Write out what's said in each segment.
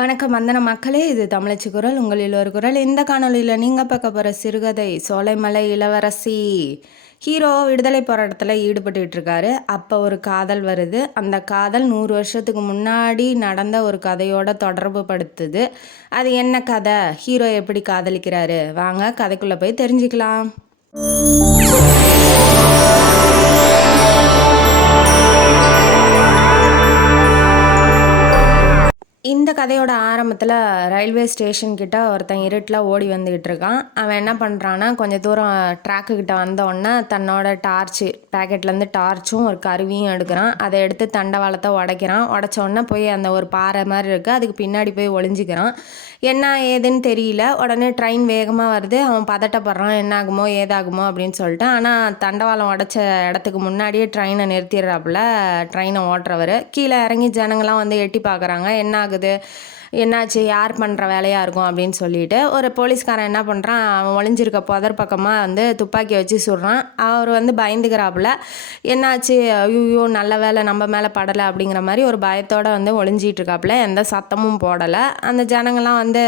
வணக்கம் வந்தன மக்களே, இது தமிழச்சி குரல், உங்களில் ஒரு குரல். இந்த காணொலியில் நீங்கள் பார்க்க போகிற சிறுகதை சோலைமலை இளவரசி. ஹீரோ விடுதலை போராட்டத்தில் ஈடுபட்டுக்கிட்டு இருக்காரு. அப்போ ஒரு காதல் வருது. அந்த காதல் 100 வருஷத்துக்கு முன்னாடி நடந்த ஒரு கதையோட தொடர்பு படுத்துது. அது என்ன கதை, ஹீரோ எப்படி காதலிக்கிறாரு, வாங்க கதைக்குள்ளே போய் தெரிஞ்சுக்கலாம். இந்த கதையோட ஆரம்பத்தில் ரயில்வே ஸ்டேஷன் கிட்ட ஒருத்தன் இருட்டில் ஓடி வந்துக்கிட்டு இருக்கான். அவன் என்ன பண்ணுறான்னா, கொஞ்சம் தூரம் ட்ராக்கு கிட்ட வந்தோடனே தன்னோட டார்ச்சு பேக்கெட்லேருந்து டார்ச்சும் ஒரு கருவியும் எடுக்கிறான். அதை எடுத்து தண்டவாளத்தை உடைக்கிறான். உடச்சோடனே போய் அந்த ஒரு பாறை மாதிரி இருக்குது, அதுக்கு பின்னாடி போய் ஒளிஞ்சிக்கிறான். என்ன ஏதுன்னு தெரியல. உடனே ட்ரெயின் வேகமாக வருது. அவன் பதட்டப்படுறான், என்ன ஆகுமோ ஏதாகுமோ அப்படின்னு சொல்லிட்டு. ஆனால் தண்டவாளம் உடச்ச இடத்துக்கு முன்னாடியே ட்ரெயினை நிறுத்திடுறாப்புல ட்ரெயினை ஓட்டுறவர். கீழே இறங்கி ஜனங்கள்லாம் வந்து எட்டி பார்க்குறாங்க. என்ன ஆகுது, என்னாச்சு, யார் பண்ணுற வேலையாக இருக்கும் அப்படின்னு சொல்லிட்டு ஒரு போலீஸ்காரன் என்ன பண்ணுறான், அவன் ஒளிஞ்சிருக்க புதர் பக்கமாக வந்து துப்பாக்கி வச்சு சுடுறான். அவர் வந்து பயந்துக்கிறாப்புல. என்னாச்சு, ஐயோ நல்ல வேலை நம்ம மேலே படலை அப்படிங்கிற மாதிரி ஒரு பயத்தோடு வந்து ஒளிஞ்சிட்டு இருக்காப்புல. எந்த சத்தமும் போடலை. அந்த ஜனங்கள்லாம் வந்து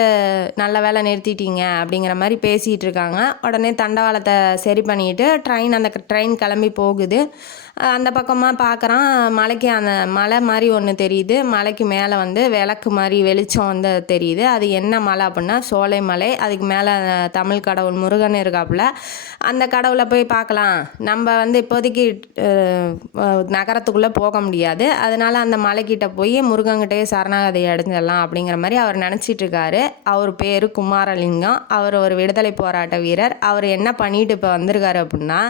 நல்ல வேலை நிறுத்திட்டீங்க அப்படிங்கிற மாதிரி பேசிகிட்டு இருக்காங்க. உடனே தண்டவாளத்தை சரி பண்ணிட்டு அந்த ட்ரெயின் கிளம்பி போகுது. அந்த பக்கமாக பார்க்குறான், மலைக்கு அந்த மலை மாதிரி ஒன்று தெரியுது. மலைக்கு மேலே வந்து விளக்கு மாதிரி வெளிச்சம் வந்து தெரியுது. அது என்ன மலை அப்படின்னா சோலை மலை. அதுக்கு மேலே தமிழ் கடவுள் முருகன் இருக்காப்புல. அந்த கடவுளை போய் பார்க்கலாம். நம்ம வந்து இப்போதைக்கு நகரத்துக்குள்ளே போக முடியாது, அதனால் அந்த மலைக்கிட்ட போய் முருகன்கிட்டயே சரணாகதி அடைஞ்சிடலாம் அப்படிங்கிற மாதிரி அவர் நினச்சிட்டு இருக்காரு. அவர் பேர் குமாரலிங்கம். அவர் ஒரு விடுதலை போராட்ட வீரர். அவர் என்ன பண்ணிட்டு இப்போ வந்திருக்காரு அப்படின்னா,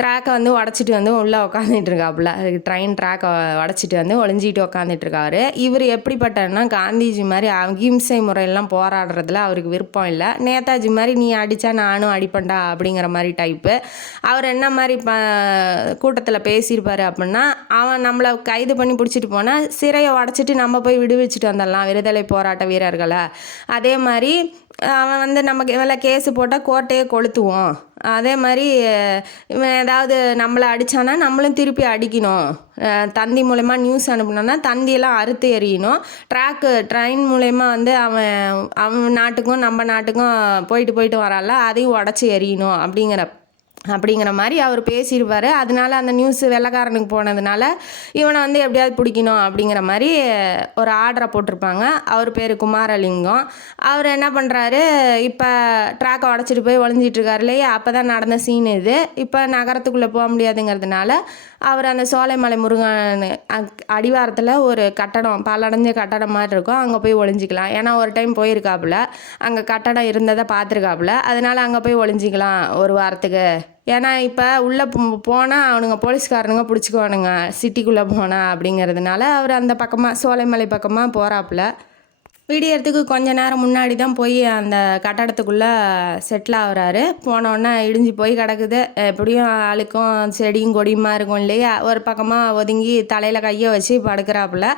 ட்ராக்கை வந்து உடச்சிட்டு வந்து உள்ளே உட்காந்துட்டு இருக்காப்புல. ட்ரெயின் ட்ராக்கை உடச்சிட்டு வந்து ஒளிஞ்சிட்டு உட்காந்துட்டு இருக்காரு. இவர் எப்படிப்பட்டன்னா, காந்திஜி மாதிரி அகிம்சை முறையெல்லாம் போராடுறதுல அவருக்கு விருப்பம் இல்லை. நேதாஜி மாதிரி நீ அடித்தா நானும் அடிப்பேன்டா அப்படிங்கிற மாதிரி டைப்பு. அவர் என்ன மாதிரி கூட்டத்தில் பேசியிருப்பார் அப்படின்னா, அவன் நம்மளை கைது பண்ணி பிடிச்சிட்டு போனால் சிறையை உடச்சிட்டு நம்ம போய் விடுவிச்சுட்டு வந்துடலாம் விடுதலை போராட்ட வீரர்களை. அதே மாதிரி அவன் வந்து நமக்கு இவளை கேஸு போட்டால் கோர்ட்டையே கொளுத்துவோம். அதே மாதிரி இவன் ஏதாவது நம்மளை அடித்தானா நம்மளும் திருப்பி அடிக்கணும். தந்தி மூலயமா நியூஸ் அனுப்பினோன்னா தந்தியெல்லாம் அறுத்து எறியணும். ட்ரெயின் மூலயமா வந்து அவன் நாட்டுக்கும் நம்ம நாட்டுக்கும் போயிட்டு வரால, அதையும் உடச்சி எறியணும் அப்படிங்கிற மாதிரி அவர் பேசியிருப்பார். அதனால அந்த நியூஸ் வெள்ளைக்காரனுக்கு போனதுனால இவனை வந்து எப்படியாவது பிடிக்கணும் அப்படிங்கிற மாதிரி ஒரு ஆர்டரை போட்டிருப்பாங்க. அவர் பேர் குமாரலிங்கம். அவர் என்ன பண்ணுறாரு, இப்போ ட்ராக்கை உடச்சிட்டு போய் ஒளிஞ்சிட்ருக்காரு இல்லையா, அப்போ தான் நடந்த சீன் இது. இப்போ நகரத்துக்குள்ளே போக முடியாதுங்கிறதுனால அவர் அந்த சோலைமலை முருகன் அடிவாரத்தில் ஒரு கட்டடம், பல்லடைஞ்ச கட்டடம் மாதிரி இருக்கும், அங்கே போய் ஒளிஞ்சிக்கலாம். ஏன்னா ஒரு டைம் போயிருக்காப்புல, அங்கே கட்டடம் இருந்ததை பார்த்துருக்காப்புல. அதனால் அங்கே போய் ஒளிஞ்சிக்கலாம் ஒரு வாரத்துக்கு. ஏன்னா இப்போ உள்ளே போனால் அவனுங்க போலீஸ்காரனுங்க பிடிச்சிக்குவானுங்க சிட்டிக்குள்ளே போனால் அப்படிங்கிறதுனால அவர் அந்த பக்கமாக சோலைமலை பக்கமாக போகிறாப்புல. விடியறதுக்கு கொஞ்ச நேரம் முன்னாடி தான் போய் அந்த கட்டடத்துக்குள்ளே செட்டில் ஆகுறாரு. போனோடனே இடிஞ்சு போய் கிடக்குது. எப்படியும் ஆளுக்கும் செடியும் கொடியுமா இருக்கும் இல்லையா, ஒரு பக்கமாக ஒதுங்கி தலையில் கையை வச்சு படுக்கிறாப்புல.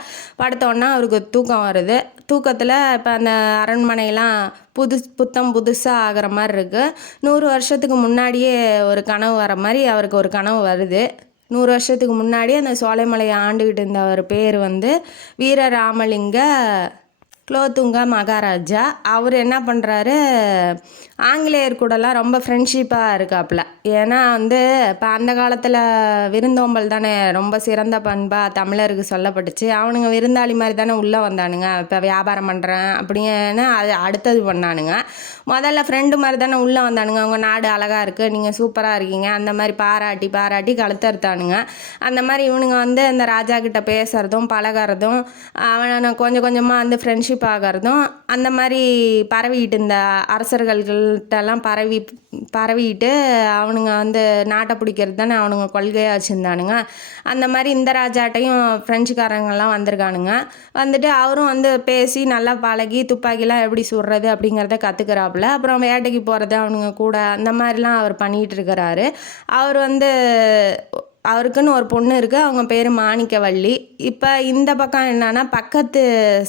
படுத்தோடனே அவருக்கு தூக்கம் வருது. தூக்கத்தில் இப்போ அந்த அரண்மனையெல்லாம் புதுசாக ஆகிற மாதிரி இருக்குது. 100 வருஷத்துக்கு முன்னாடியே ஒரு கனவு வர மாதிரி அவருக்கு ஒரு கனவு வருது. 100 வருஷத்துக்கு முன்னாடி அந்த சோலைமலையை ஆண்டுகிட்டு இருந்த ஒரு பேர் வந்து வீரராமலிங்க குலோத்துங்க மகாராஜா. அவர் என்ன பண்ணுறாரு, ஆங்கிலேயர் கூடலாம் ரொம்ப ஃப்ரெண்ட்ஷிப்பாக இருக்காப்புல. ஏன்னா வந்து இப்போ அந்த காலத்தில் விருந்தோம்பல் தானே ரொம்ப சிறந்த பண்பாக தமிழருக்கு சொல்லப்பட்டுச்சு. அவனுங்க விருந்தாளி மாதிரி தானே உள்ளே வந்தானுங்க. இப்போ வியாபாரம் பண்ணுறேன் அப்படின்னு அது அடுத்தது பண்ணானுங்க. முதல்ல ஃப்ரெண்டு மாதிரி தானே உள்ளே வந்தானுங்க. அவங்க நாடு அழகாக இருக்குது, நீங்கள் சூப்பராக இருக்கீங்க, அந்த மாதிரி பாராட்டி கழுத்தறுத்தானுங்க. அந்த மாதிரி இவனுங்க வந்து அந்த ராஜா கிட்ட பேசுகிறதும் பழகிறதும் அவனை கொஞ்சம் கொஞ்சமாக வந்து ஃப்ரெண்ட்ஷிப் ஆகிறதும் அந்த மாதிரி பரவிட்டு இந்த அரசர்கள்கிட்டலாம் பரவிட்டு அவனுங்க வந்து நாட்டை பிடிக்கிறது தானே அவனுங்க கொள்கையாக வச்சுருந்தானுங்க. அந்த மாதிரி இந்த ராஜாட்டையும் ஃப்ரெஞ்சுக்காரங்கெல்லாம் வந்திருக்கானுங்க. வந்துட்டு அவரும் வந்து பேசி நல்லா பழகி துப்பாக்கிலாம் எப்படி சுடுறது அப்படிங்கிறத கற்றுக்கிறாப்புல. அப்புறம் வேட்டைக்கு போகிறது அவனுங்க கூட, அந்த மாதிரிலாம் அவர் பண்ணிகிட்டு இருக்கிறாரு. அவர் வந்து அவருக்குன்னு ஒரு பொண்ணு இருக்குது, அவங்க பேர் மாணிக்கவள்ளி. இப்போ இந்த பக்கம் என்னன்னா, பக்கத்து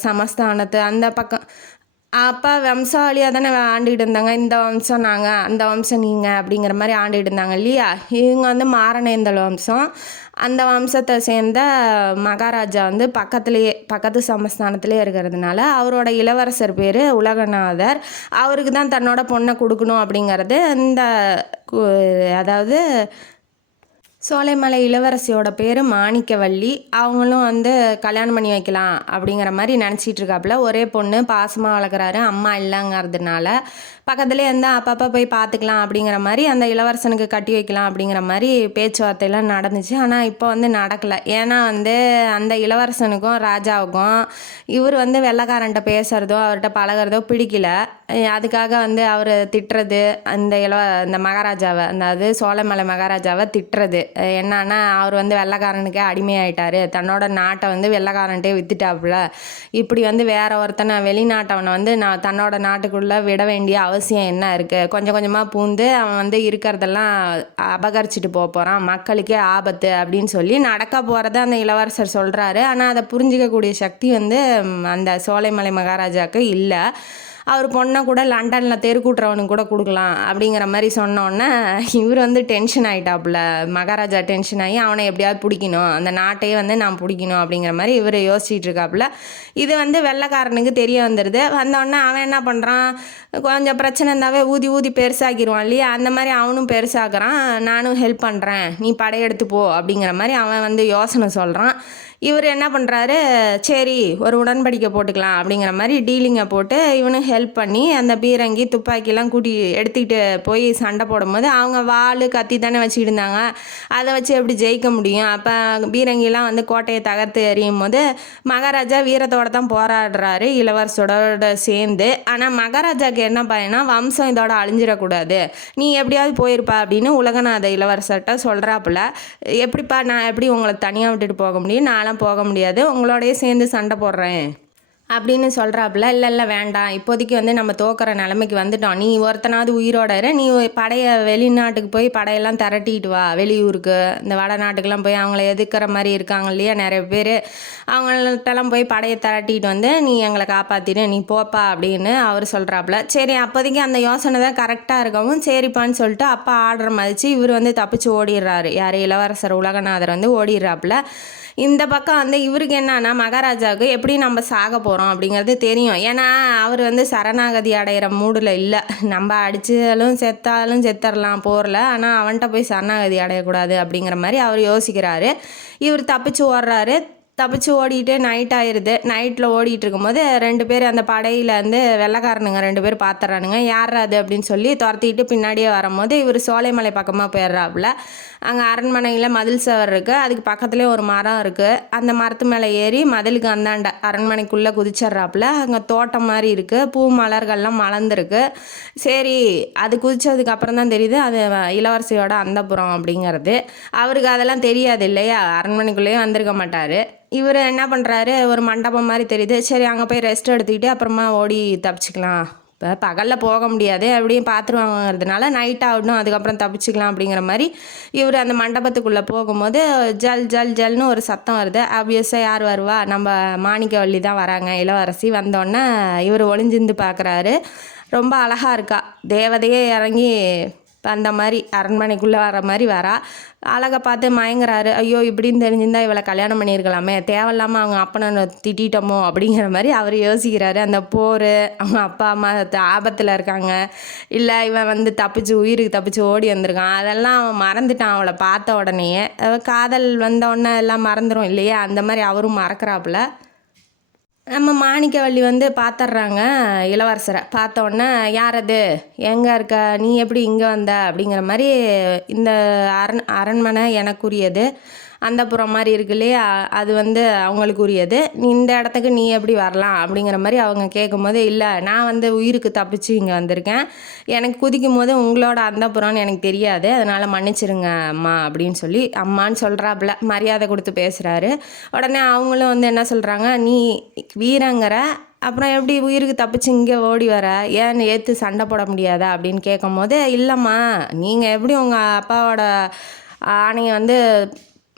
சமஸ்தானத்து அந்த பக்கம் அப்போ வம்சாவளியாக தானே ஆண்டுகிட்டு இருந்தாங்க. இந்த வம்சம் நாங்கள், அந்த வம்சம் நீங்கள் அப்படிங்கிற மாதிரி ஆண்டுகிட்டு இருந்தாங்க இல்லையா. இவங்க வந்து மாரணேந்தல் வம்சம். அந்த வம்சத்தை சேர்ந்த மகாராஜா வந்து பக்கத்து சமஸ்தானத்திலே இருக்கிறதுனால அவரோட இளவரசர் பேர் உலகநாதர். அவருக்கு தான் தன்னோட பொண்ணை கொடுக்கணும் அப்படிங்கிறது இந்த அதாவது சோலைமலை இளவரசியோட பேர் மாணிக்கவல்லி. அவங்களும் வந்து கல்யாணம் பண்ணி வைக்கலாம் அப்படிங்கிற மாதிரி நினச்சிட்டு இருக்காப்புல. ஒரே பொண்ணு பாசமாக வளர்க்குறாரு, அம்மா இல்லைங்கிறதுனால பக்கத்துலேயே இருந்தால் அப்பப்போ போய் பார்த்துக்கலாம் அப்படிங்கிற மாதிரி அந்த இளவரசனுக்கு கட்டி வைக்கலாம் அப்படிங்கிற மாதிரி பேச்சுவார்த்தையெல்லாம் நடந்துச்சு. ஆனால் இப்போ வந்து நடக்கலை. ஏன்னா வந்து அந்த இளவரசனுக்கும் ராஜாவுக்கும் இவர் வந்து வெள்ளைக்காரன்ட்ட பேசுகிறதோ அவர்கிட்ட பழகிறதோ பிடிக்கல. அதுக்காக வந்து அவர் திட்டுறது இந்த மகாராஜாவை, அதாவது சோலைமலை மகாராஜாவை திட்டுறது. என்னன்னா அவர் வந்து வெள்ளைக்காரனுக்கே அடிமையாயிட்டாரு, தன்னோட நாட்டை வந்து வெள்ளைக்காரன்ட்டே வித்துட்டாப்புல, இப்படி வந்து வேற ஒருத்தனை வெளிநாட்டவனை வந்து நான் தன்னோட நாட்டுக்குள்ளே விட வேண்டிய அவசியம் என்ன இருக்குது, கொஞ்சம் கொஞ்சமாக பூந்து அவன் வந்து இருக்கிறதெல்லாம் அபகரிச்சுட்டு போகிறான், மக்களுக்கே ஆபத்து அப்படின்னு சொல்லி நடக்க போகிறத அந்த இளவரசர் சொல்கிறாரு. ஆனால் அதை புரிஞ்சிக்கக்கூடிய சக்தி வந்து அந்த சோலைமலை மகாராஜாவுக்கு இல்லை. அவர் பொண்ணை கூட லண்டனில் தெருக்கூட்டுறவனுக்கு கூட கொடுக்கலாம் அப்படிங்கிற மாதிரி சொன்னோன்னே இவர் வந்து டென்ஷன் ஆகிட்டாப்புல. மகாராஜா டென்ஷன் ஆகி அவனை எப்படியாவது பிடிக்கணும், அந்த நாட்டையே வந்து நான் பிடிக்கணும் அப்படிங்கிற மாதிரி இவர் யோசிச்சுட்டு இருக்காப்புல. இது வந்து வெள்ளைக்காரனுக்கு தெரிய வந்துடுது. வந்தோடனே அவன் என்ன பண்ணுறான், கொஞ்சம் பிரச்சனை இருந்தாவே ஊதி ஊதி பெருசாக்கிடுவான் இல்லையா, அந்த மாதிரி அவனும் பெருசாக்குறான். நானும் ஹெல்ப் பண்ணுறேன், நீ படையெடுத்து போ அப்படிங்கிற மாதிரி அவன் வந்து யோசனை சொல்கிறான். இவர் என்ன பண்ணுறாரு, சரி ஒரு உடன்படிக்கை போட்டுக்கலாம் அப்படிங்கிற மாதிரி டீலிங்கை போட்டு இவனும் ஹெல்ப் பண்ணி அந்த பீரங்கி துப்பாக்கிலாம் எடுத்துக்கிட்டு போய் சண்டை போடும்போது அவங்க வாள் கத்தி தானே வச்சுக்கிட்டு இருந்தாங்க, அதை வச்சு எப்படி ஜெயிக்க முடியும். அப்போ பீரங்கிலாம் வந்து கோட்டையை தகர்த்து எறியும் போது மகாராஜா வீரத்தோடு தான் போராடுறாரு இளவரசோட சேர்ந்து. ஆனால் மகாராஜாவுக்கு என்ன பயனா, வம்சம் இதோட அழிஞ்சிடக்கூடாது, நீ எப்படியாவது போயிருப்பா அப்படின்னு உலகநாத இளவரசர்கிட்ட சொல்கிறாப்புல. எப்படிப்பா, நான் எப்படி உங்களை தனியாக விட்டுட்டு போக முடியும், நான்லாம் போக முடியாது, உங்களோடய சேர்ந்து சண்டை போடுறேன் அப்படின்னு சொல்கிறாப்புல. இல்லை வேண்டாம், இப்போதைக்கு வந்து நம்ம தோக்கிற நிலைமைக்கு வந்துட்டோம், நீ ஒருத்தனாவது உயிரோட இரு, நீ படையை வெளிநாட்டுக்கு போய் படையெல்லாம் திரட்டிட்டு வா, வெளியூருக்கு இந்த வடநாட்டுக்கெல்லாம் போய் அவங்கள எதிர்க்கிற மாதிரி இருக்காங்க இல்லையா நிறைய பேர், அவங்கள்ட்டெல்லாம் போய் படையை திரட்டிட்டு வந்து நீ எங்களை காப்பாற்றிடு, நீ போப்பா அப்படின்னு அவர் சொல்கிறாப்புல. சரி, அப்போதைக்கு அந்த யோசனை தான் கரெக்டாக இருக்கவும் சரிப்பான்னு சொல்லிட்டு அப்பா ஆர்டர் மதித்து இவர் வந்து தப்பிச்சு ஓடிடுறாரு. யார், இளவரசர் உலகநாதர் வந்து ஓடிடுறாப்புல. இந்த பக்கம் வந்து இவருக்கு என்னன்னா, மகாராஜாவுக்கு எப்படி நம்ம சாக போகிறோம் அப்படிங்கிறது தெரியும். ஏன்னா அவர் வந்து சரணாகதி அடைகிற மூடில் இல்லை. நம்ம அடித்தாலும் செத்தரலாம் போரில், ஆனால் அவன்கிட்ட போய் சரணாகதி அடையக்கூடாது அப்படிங்கிற மாதிரி அவர் யோசிக்கிறாரு. இவர் தப்பிச்சு ஓடுறாரு. தப்பிச்சு ஓடிட்டு நைட் ஆயிடுது. நைட்டில் ஓடிட்டு இருக்கும்போது 2 பேர் அந்த படையில் வந்து வெள்ளைக்காரனுங்க 2 பேர் பார்த்துறானுங்க. யார் அது அப்படின்னு சொல்லி துரத்திட்டு பின்னாடியே வரும்போது இவர் சோலைமலை பக்கமாக போயிடுறாப்புல. அங்கே அரண்மனையில் மதில் சவர் இருக்குது, அதுக்கு பக்கத்துலேயே ஒரு மரம் இருக்குது. அந்த மரத்து மேலே ஏறி மதிலுக்கு அந்தாண்ட அரண்மனைக்குள்ளே குதிச்சிட்றாப்புல. அங்கே தோட்டம் மாதிரி இருக்குது, பூ மலர்கள்லாம் மலர்ந்துருக்கு. சரி, அது குதிச்சதுக்கு அப்புறம் தான் தெரியுது அது இளவரசியோட அந்தப்புறம் அப்படிங்கிறது. அவருக்கு அதெல்லாம் தெரியாது இல்லையா, அரண்மனைக்குள்ளேயே வந்திருக்க மாட்டார். இவர் என்ன பண்ணுறாரு, ஒரு மண்டபம் மாதிரி தெரியுது, சரி அங்கே போய் ரெஸ்ட் எடுத்துக்கிட்டு அப்புறமா ஓடி தப்பிச்சிக்கலாம், இப்போ பகலில் போக முடியாது அப்படியும் பார்த்துருவாங்கிறதுனால நைட் ஆகணும், அதுக்கப்புறம் தப்பிச்சிக்கலாம் அப்படிங்கிற மாதிரி இவர் அந்த மண்டபத்துக்குள்ளே போகும்போது ஜல் ஜல் ஜல்னு ஒரு சத்தம் வருது. ஆப்வியஸாக யார் வருவா, நம்ம மாணிக்கவல்லி தான் வராங்க. இளவரசி வந்தோடனே இவர் ஒளிஞ்சிருந்து பார்க்குறாரு. ரொம்ப அழகாக இருக்கா, தேவதையே இறங்கி அந்த மாதிரி அரண்மனைக்குள்ளே வர மாதிரி வரா. அழகை பார்த்து மயங்குறாரு. ஐயோ, இப்படின்னு தெரிஞ்சிருந்தா இவளை கல்யாணம் பண்ணியிருக்கலாமே, தேவையில்லாமல் அவங்க அப்பனை திட்டோமோ அப்படிங்கிற மாதிரி அவர் யோசிக்கிறாரு. அந்த போர், அவங்க அப்பா அம்மா ஆபத்தில் இருக்காங்க, இல்லை இவன் வந்து உயிருக்கு தப்பிச்சு ஓடி வந்திருக்கான், அதெல்லாம் அவன் மறந்துட்டான். அவளை பார்த்த உடனேயே காதல் வந்த உடனே எல்லாம் மறந்துடும் இல்லையா, அந்த மாதிரி அவரும் மறக்கிறாப்புல. நம்ம மாணிக்கவல்லி வந்து பார்த்துட்றாங்க இளவரசரை. பார்த்தோன்னே யார் அது, எங்கே இருக்க, நீ எப்படி இங்கே வந்த அப்படிங்கிற மாதிரி. இந்த அரண்மனை எனக்குரியது, அந்தப்புறம் மாதிரி இருக்கு இல்லையா, அது வந்து அவங்களுக்குரியது, இந்த இடத்துக்கு நீ எப்படி வரலாம் அப்படிங்கிற மாதிரி அவங்க கேட்கும்போது, இல்லை நான் வந்து உயிருக்கு தப்பிச்சு இங்கே வந்திருக்கேன், எனக்கு குதிக்கும் போது உங்களோட அந்தப்புறம்னு எனக்கு தெரியாது, அதனால் மன்னிச்சிருங்க அம்மா அப்படின்னு சொல்லி அம்மான்னு சொல்கிறாப்புல. மரியாதை கொடுத்து பேசுகிறாரு. உடனே அவங்களும் வந்து என்ன சொல்கிறாங்க, நீ வீரங்கிற, அப்புறம் எப்படி உயிருக்கு தப்பிச்சு இங்கே ஓடி வர, ஏன் ஏற்று சண்டை போட முடியாதா அப்படின்னு கேட்கும் போது, இல்லைம்மா நீங்கள் எப்படி உங்கள் அப்பாவோட ஆணையை வந்து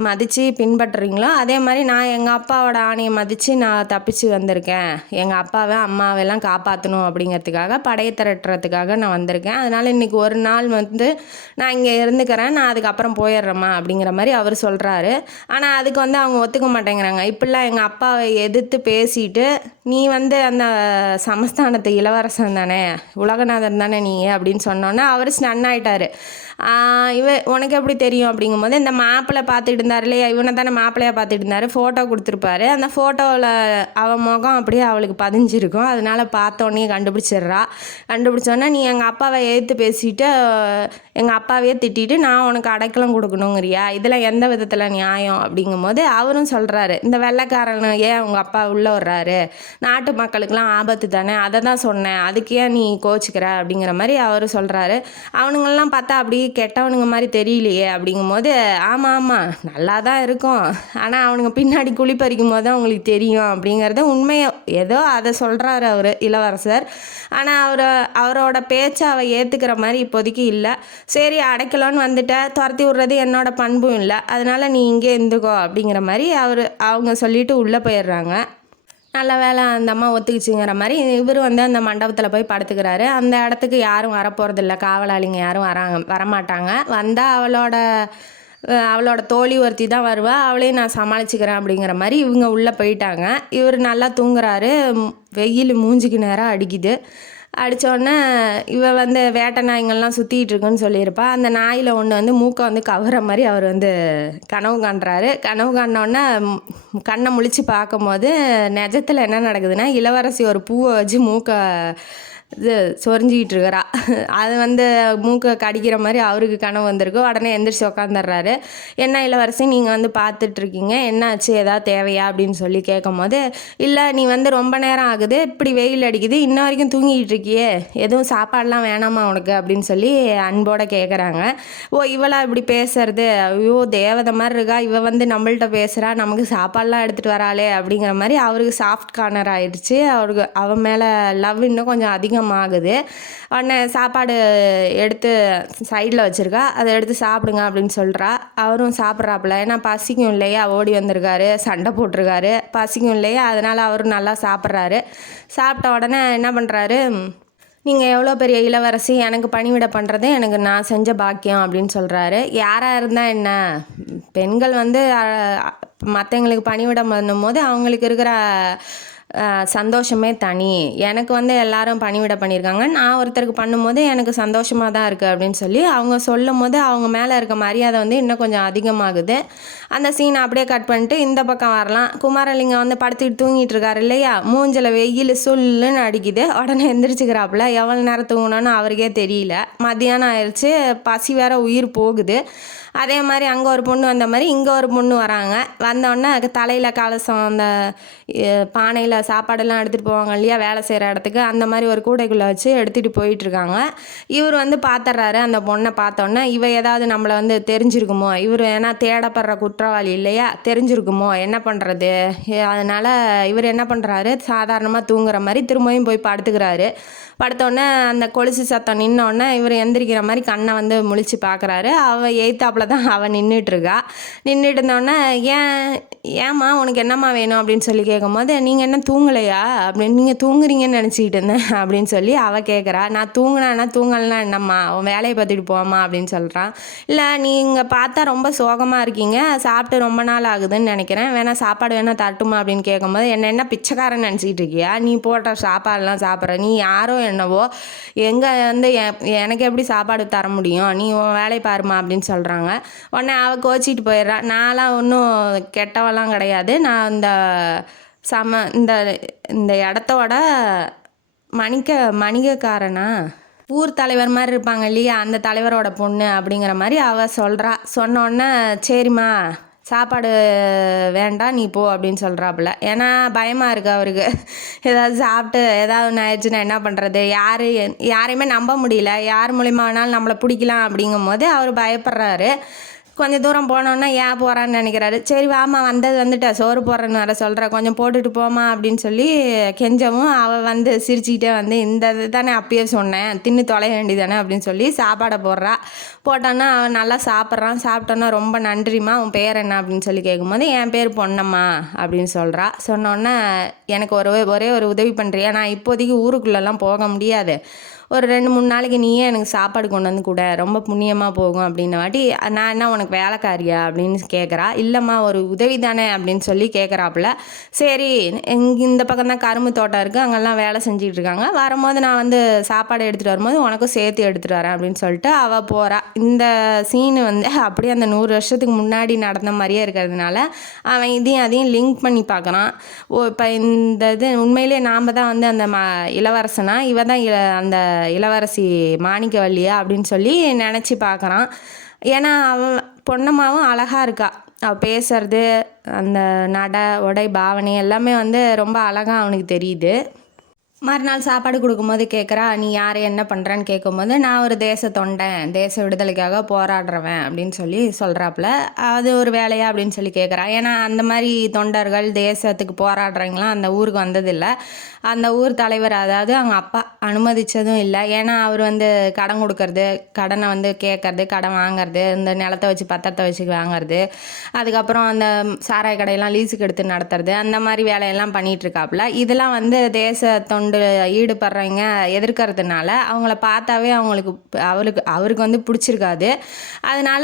மதித்து பின்பற்றுறீங்களோ அதே மாதிரி நான் எங்கள் அப்பாவோட ஆணையை மதித்து நான் தப்பிச்சு வந்திருக்கேன். எங்கள் அப்பாவை அம்மாவெல்லாம் காப்பாற்றணும் அப்படிங்கிறதுக்காக படையை திரட்டுறதுக்காக நான் வந்திருக்கேன். அதனால் இன்றைக்கி ஒரு நாள் வந்து நான் இங்கே இருந்துக்கிறேன், நான் அதுக்கப்புறம் போயிடுறேம்மா அப்படிங்கிற மாதிரி அவர் சொல்கிறாரு. ஆனால் அதுக்கு வந்து அவங்க ஒத்துக்க மாட்டேங்கிறாங்க. இப்படிலாம் எங்கள் அப்பாவை எதிர்த்து பேசிட்டு நீ வந்து அந்த சமஸ்தானத்து இளவரசன் தானே, உலகநாதன் தானே நீ அப்படின்னு சொன்னோன்னே அவர் ஸ்டன் ஆகிட்டார். உனக்கு எப்படி தெரியும் அப்படிங்கும்போது இந்த மாப்பிள்ளை பார்த்துட்டு இருந்தார் இல்லையா, இவனை தானே மாப்பிள்ளையாக பார்த்துட்டு இருந்தார், ஃபோட்டோ கொடுத்துருப்பாரு. அந்த ஃபோட்டோவில் அவன் முகம் அப்படியே அவளுக்கு பதிஞ்சிருக்கும். அதனால் பார்த்தோன்னே கண்டுபிடிச்சோன்னே நீ எங்கள் அப்பாவை எதிர்த்து பேசிட்டு எங்கள் அப்பாவையே திட்டிட்டு நான் உனக்கு அடைக்கலம் கொடுக்கணுங்கிறியா, இதில் எந்த விதத்தில் நியாயம் அப்படிங்கும்போது அவரும் சொல்கிறாரு, இந்த வெள்ளைக்காரன் ஏன் உங்கள் அப்பா உள்ளே வர்றாரு, நாட்டு மக்களுக்கெல்லாம் ஆபத்து தானே, அதை தான் சொன்னேன், அதுக்கு ஏன் நீ கோச்சிக்கிற அப்படிங்கிற மாதிரி அவர் சொல்கிறாரு. அவனுங்கள்லாம் பார்த்தா அப்படி கெட்டவனுங்க மாதிரி தெரியலையே அப்படிங்கும்போது ஆமாம் நல்லா தான் இருக்கும், ஆனால் அவனுங்க பின்னாடி குழி பறிக்கும் போது தான் அவங்களுக்கு தெரியும் அப்படிங்கிறத உண்மையை ஏதோ அதை சொல்கிறாரு அவர் இளவரசர். ஆனால் அவரோட பேச்சை அவள் ஏற்றுக்கிற மாதிரி இப்போதைக்கு இல்லை. சரி அடைக்கலான்னு வந்துட்ட, துரத்தி விட்றது என்னோட பண்பும் இல்லை, அதனால் நீ இங்கே இருந்துக்கோ அப்படிங்கிற மாதிரி அவங்க சொல்லிட்டு உள்ளே போயிடுறாங்க. நல்ல வேலை அந்த அம்மா ஒத்துக்குச்சுங்கிற மாதிரி இவர் வந்து அந்த மண்டபத்தில் போய் படுத்துக்கிறாரு. அந்த இடத்துக்கு யாரும் வரப்போகிறதில்ல, காவலாளிங்க யாரும் வரமாட்டாங்க. வந்தால் அவளோட தோழி ஒருத்தி தான் வருவா, அவளையும் நான் சமாளிச்சுக்கிறேன் அப்படிங்கிற மாதிரி இவங்க உள்ளே போயிட்டாங்க. இவர் நல்லா தூங்குறாரு. வெயில் மூஞ்சிக்கு நேரம் அடிக்குது. அடித்தோடனே இவ வந்து வேட்டை நாய்ங்கள்லாம் சுற்றிக்கிட்டு இருக்குன்னு சொல்லியிருப்பா. அந்த நாயில் ஒன்று வந்து மூக்கை வந்து கவர மாதிரி அவர் வந்து கனவு காண்றாரு. கனவு காணோடனே கண்ணை முழித்து பார்க்கும்போது நிஜத்தில் என்ன நடக்குதுன்னா, இளவரசி ஒரு பூவை வச்சு மூக்கை சொரிஞ்சிக்கிட்டு இருக்கிறா. அது வந்து மூக்கை கடிக்கிற மாதிரி அவருக்கு கனவு வந்திருக்கு. உடனே எந்திரிச்சு உக்காந்துடுறாரு. என்ன இளவரசி நீங்கள் வந்து பார்த்துட்ருக்கீங்க, என்னாச்சு, ஏதாவது தேவையா அப்படின்னு சொல்லி கேட்கும் போது, இல்லை நீ வந்து ரொம்ப நேரம் ஆகுது, இப்படி வெயில் அடிக்குது, இன்ன வரைக்கும் தூங்கிக்கிட்டு இருக்கியே, எதுவும் சாப்பாடெலாம் வேணாமா உனக்கு அப்படின்னு சொல்லி அன்போடு கேட்குறாங்க. இவளா இப்படி பேசுறது, ஐயோ தேவதை மாதிரி இருக்கா, இவ வந்து நம்மள்கிட்ட பேசுகிறா, நமக்கு சாப்பாடெலாம் எடுத்துகிட்டு வராளே அப்படிங்கிற மாதிரி அவருக்கு சாஃப்ட் கார்னர் ஆயிடுச்சு. அவன் மேலே லவ் இன்னும் கொஞ்சம் அதிகமாகுது. உடனே சாப்பாடு எடுத்து சைடில் வச்சுருக்கா, அதை எடுத்து சாப்பிடுங்க அப்படின்னு சொல்கிறா. அவரும் சாப்பிட்றாப்புல, ஏன்னா பசிக்கும் இல்லையா, ஓடி வந்திருக்காரு, சண்டை போட்டிருக்காரு, பசிக்கும் இல்லையா, அதனால் அவரும் நல்லா சாப்பிட்றாரு. சாப்பிட்ட உடனே என்ன பண்ணுறாரு, நீங்கள் எவ்வளோ பெரிய இளவரசி, எனக்கு பணிவிடை பண்ணுறது எனக்கு நான் செஞ்ச பாக்கியம் அப்படின்னு சொல்கிறாரு. யாராக இருந்தால் என்ன, பெண்கள் வந்து மற்றவங்களுக்கு பணிவிடம் பண்ணும்போது அவங்களுக்கு இருக்கிற சந்தோஷமே தனி. எனக்கு வந்து எல்லாரும் பணிவிடை பண்ணியிருக்காங்க, நான் ஒருத்தருக்கு பண்ணும்போது எனக்கு சந்தோஷமாக தான் இருக்குது அப்படின்னு சொல்லி அவங்க சொல்லும் போது அவங்க மேலே இருக்க மரியாதை வந்து இன்னும் கொஞ்சம் அதிகமாகுது. அந்த சீனை அப்படியே கட் பண்ணிட்டு இந்த பக்கம் வரலாம். குமாரலிங்கம் வந்து படுத்துக்கிட்டு தூங்கிட்டு இருக்காரு இல்லையா, மூஞ்சில் வெயில் சொல்லுன்னு அடிக்குது. உடனே எந்திரிச்சுக்கிறாப்புல. எவ்வளோ நேரம் தூங்கணும்னு அவருக்கே தெரியல. மத்தியானம் ஆயிடுச்சு, பசி வேற உயிர் போகுது. அதே மாதிரி அங்கே ஒரு பொண்ணு வந்த மாதிரி இங்கே ஒரு பொண்ணு வராங்க. வந்தோடனே தலையில் கலசம், அந்த பானையில் சாப்பாடெல்லாம் எடுத்துகிட்டு போவாங்க இல்லையா வேலை செய்கிற இடத்துக்கு, அந்த மாதிரி ஒரு கூடைக்குள்ளே வச்சு எடுத்துகிட்டு போயிட்டுருக்காங்க. இவர் வந்து பார்த்துட்றாரு. அந்த பொண்ணை பார்த்தோன்னே இவ ஏதாவது நம்மளை வந்து தெரிஞ்சிருக்குமோ, இவர் ஏன்னா தேடப்படுற குற்றவாளி இல்லையா, தெரிஞ்சிருக்குமோ, என்ன பண்ணுறது, அதனால் இவர் என்ன பண்ணுறாரு, சாதாரணமாக தூங்குற மாதிரி திரும்பியும் போய் படுத்துக்கிறாரு. படுத்தோடனே அந்த கொலுசு சத்தம் நின்னோடனே இவர் எந்திரிக்கிற மாதிரி கண்ணை வந்து முழிச்சு பார்க்குறாரு. அவள் எய்த்தாப்பில் தான் அவள் நின்றுட்டுருக்கா. நின்றுட்டு இருந்தோடனே ஏம்மா உனக்கு என்னம்மா வேணும் அப்படின்னு சொல்லி கேட்கும்போது, நீங்கள் என்ன தூங்கலையா அப்படின்னு, நீங்கள் தூங்குறீங்கன்னு நினச்சிக்கிட்டு இருந்தேன் அப்படின்னு சொல்லி அவள் கேட்குறா. நான் தூங்கலைன்னா என்னம்மா, உன் வேலையை பார்த்துட்டு போம்மா அப்படின்னு சொல்கிறான். இல்லை நீங்கள் பார்த்தா ரொம்ப சோகமாக இருக்கீங்க, சாப்பிட்டு ரொம்ப நாள் ஆகுதுன்னு நினைக்கிறேன், வேணால் சாப்பாடு வேணால் தட்டுமா அப்படின்னு கேட்கும்போது, என்ன பிச்சைக்காரன்னு நினச்சிக்கிட்டு இருக்கியா, நீ போட்ட சாப்பாடெல்லாம் சாப்பிட்ற, நீ யாரோ என்னவோ, எங்கே வந்து எனக்கு எப்படி சாப்பாடு தர முடியும், நீ உன் வேலை பாருமா அப்படின்னு சொல்கிறாங்க. உடனே அவள் கோச்சிட்டு போயிடுறா. நான்லாம் ஒன்றும் கெட்டவெல்லாம் கிடையாது, நான் இந்த இந்த இடத்தோட மணிகக்காரனா, ஊர் தலைவர் மாதிரி இருப்பாங்க இல்லையா, அந்த தலைவரோட பொண்ணு அப்படிங்கிற மாதிரி அவள் சொல்கிறா. சொன்னோடனே சரிம்மா சாப்பாடு வேண்டாம் நீ போ அப்படின்னு சொல்கிறாப்புல. ஏன்னா பயமாக இருக்குது அவருக்கு, ஏதாவது சாப்பிட்டு ஏதாவது ஒன்று ஆயிடுச்சுன்னா என்ன பண்ணுறது, யாரையுமே நம்ப முடியல, யார் மூலிமா வேணாலும் நம்மளை பிடிக்கலாம் அப்படிங்கும் போது அவர் பயப்படுறாரு. கொஞ்சம் தூரம் போனோன்னா ஏன் போகிறான்னு நினைக்கிறாரு. சரி வாமா, வந்துட்ட, சோறு போடுறேன்னு வேறு சொல்கிறேன், கொஞ்சம் போட்டுட்டு போமா அப்படின்னு சொல்லி கெஞ்சவும் அவள் வந்து சிரிச்சுக்கிட்டே வந்து இந்த இது தானே அப்பயே சொன்னேன், தின்னு தொலைய வேண்டியதானே அப்படின்னு சொல்லி சாப்பாடை போடுறா. போட்டோன்னா அவன் நல்லா சாப்பிட்றான். சாப்பிட்டோன்னா ரொம்ப நன்றிம்மா, உன் பேர் என்ன அப்படின்னு சொல்லி கேட்கும்போது என் பேர் பொன்னம்மா அப்படின்னு சொல்கிறா. சொன்னோன்னே எனக்கு ஒரே ஒரு உதவி பண்ணுறியா, நான் இப்போதைக்கு ஊருக்குள்ளெல்லாம் போக முடியாது, ஒரு 2-3 நாளைக்கு நீயே எனக்கு சாப்பாடு கொண்டு வந்து கூட, ரொம்ப புண்ணியமாக போகும் அப்படின்ன வாட்டி நான் என்ன உனக்கு வேலைக்காரியா அப்படின்னு கேட்குறா. இல்லைம்மா ஒரு உதவி தானே அப்படின்னு சொல்லி கேட்குறாப்புல. சரி, இந்த பக்கம் தான் கரும்பு தோட்டம் இருக்குது, அங்கெல்லாம் வேலை செஞ்சுட்டு இருக்காங்க, வரும்போது நான் வந்து சாப்பாடு எடுத்துகிட்டு வரும்போது உனக்கும் சேர்த்து எடுத்துகிட்டு வரேன் அப்படின்னு சொல்லிட்டு அவள் போகிறா. இந்த சீனு வந்து அப்படியே அந்த 100 வருஷத்துக்கு முன்னாடி நடந்த மாதிரியே இருக்கிறதுனால அவன் அதையும் லிங்க் பண்ணி பார்க்குறான். இப்போ இந்த இது உண்மையிலே நாம் தான் வந்து அந்த இளவரசனா, இவ தான் அந்த இளவரசி மாணிக்கவல்லியா அப்படின்னு சொல்லி நினச்சி பார்க்குறான். ஏன்னா அவன் பொன்னம்மாவும் அழகாக இருக்கா, அவள் பேசுறது, அந்த நடை உடை பாவனை எல்லாமே வந்து ரொம்ப அழகாக அவனுக்கு தெரியுது. மறுநாள் சாப்பாடு கொடுக்கும்போது கேட்குறா, நீ யார் என்ன பண்ணுறேன்னு கேட்கும்போது நான் ஒரு தேச தொண்டன், தேச விடுதலைக்காக போராடுறவன் அப்படின்னு சொல்லி சொல்கிறாப்புல. அது ஒரு வேலையா அப்படின்னு சொல்லி கேட்குறா. ஏன்னா அந்த மாதிரி தொண்டர்கள் தேசத்துக்கு போராடுறவங்களாம் அந்த ஊருக்கு வந்ததில்லை. அந்த ஊர் தலைவர், அதாவது அவங்க அப்பா அனுமதித்ததும் இல்லை. ஏன்னா அவர் வந்து கடன் கொடுக்கறது, கடனை வந்து கேட்கறது, கடன் வாங்கிறது, இந்த நிலத்தை வச்சு பத்திரத்தை வச்சு வாங்கிறது, அதுக்கப்புறம் அந்த சாராய கடையெல்லாம் லீஸுக்கு எடுத்து நடத்துறது, அந்த மாதிரி வேலையெல்லாம் பண்ணிகிட்ருக்காப்புல. இதெல்லாம் வந்து தேச ஈடுபடுறவங்க எதிர்க்கிறதுனால அவங்கள பார்த்தாவே அவருக்கு வந்து பிடிச்சிருக்காது. அதனால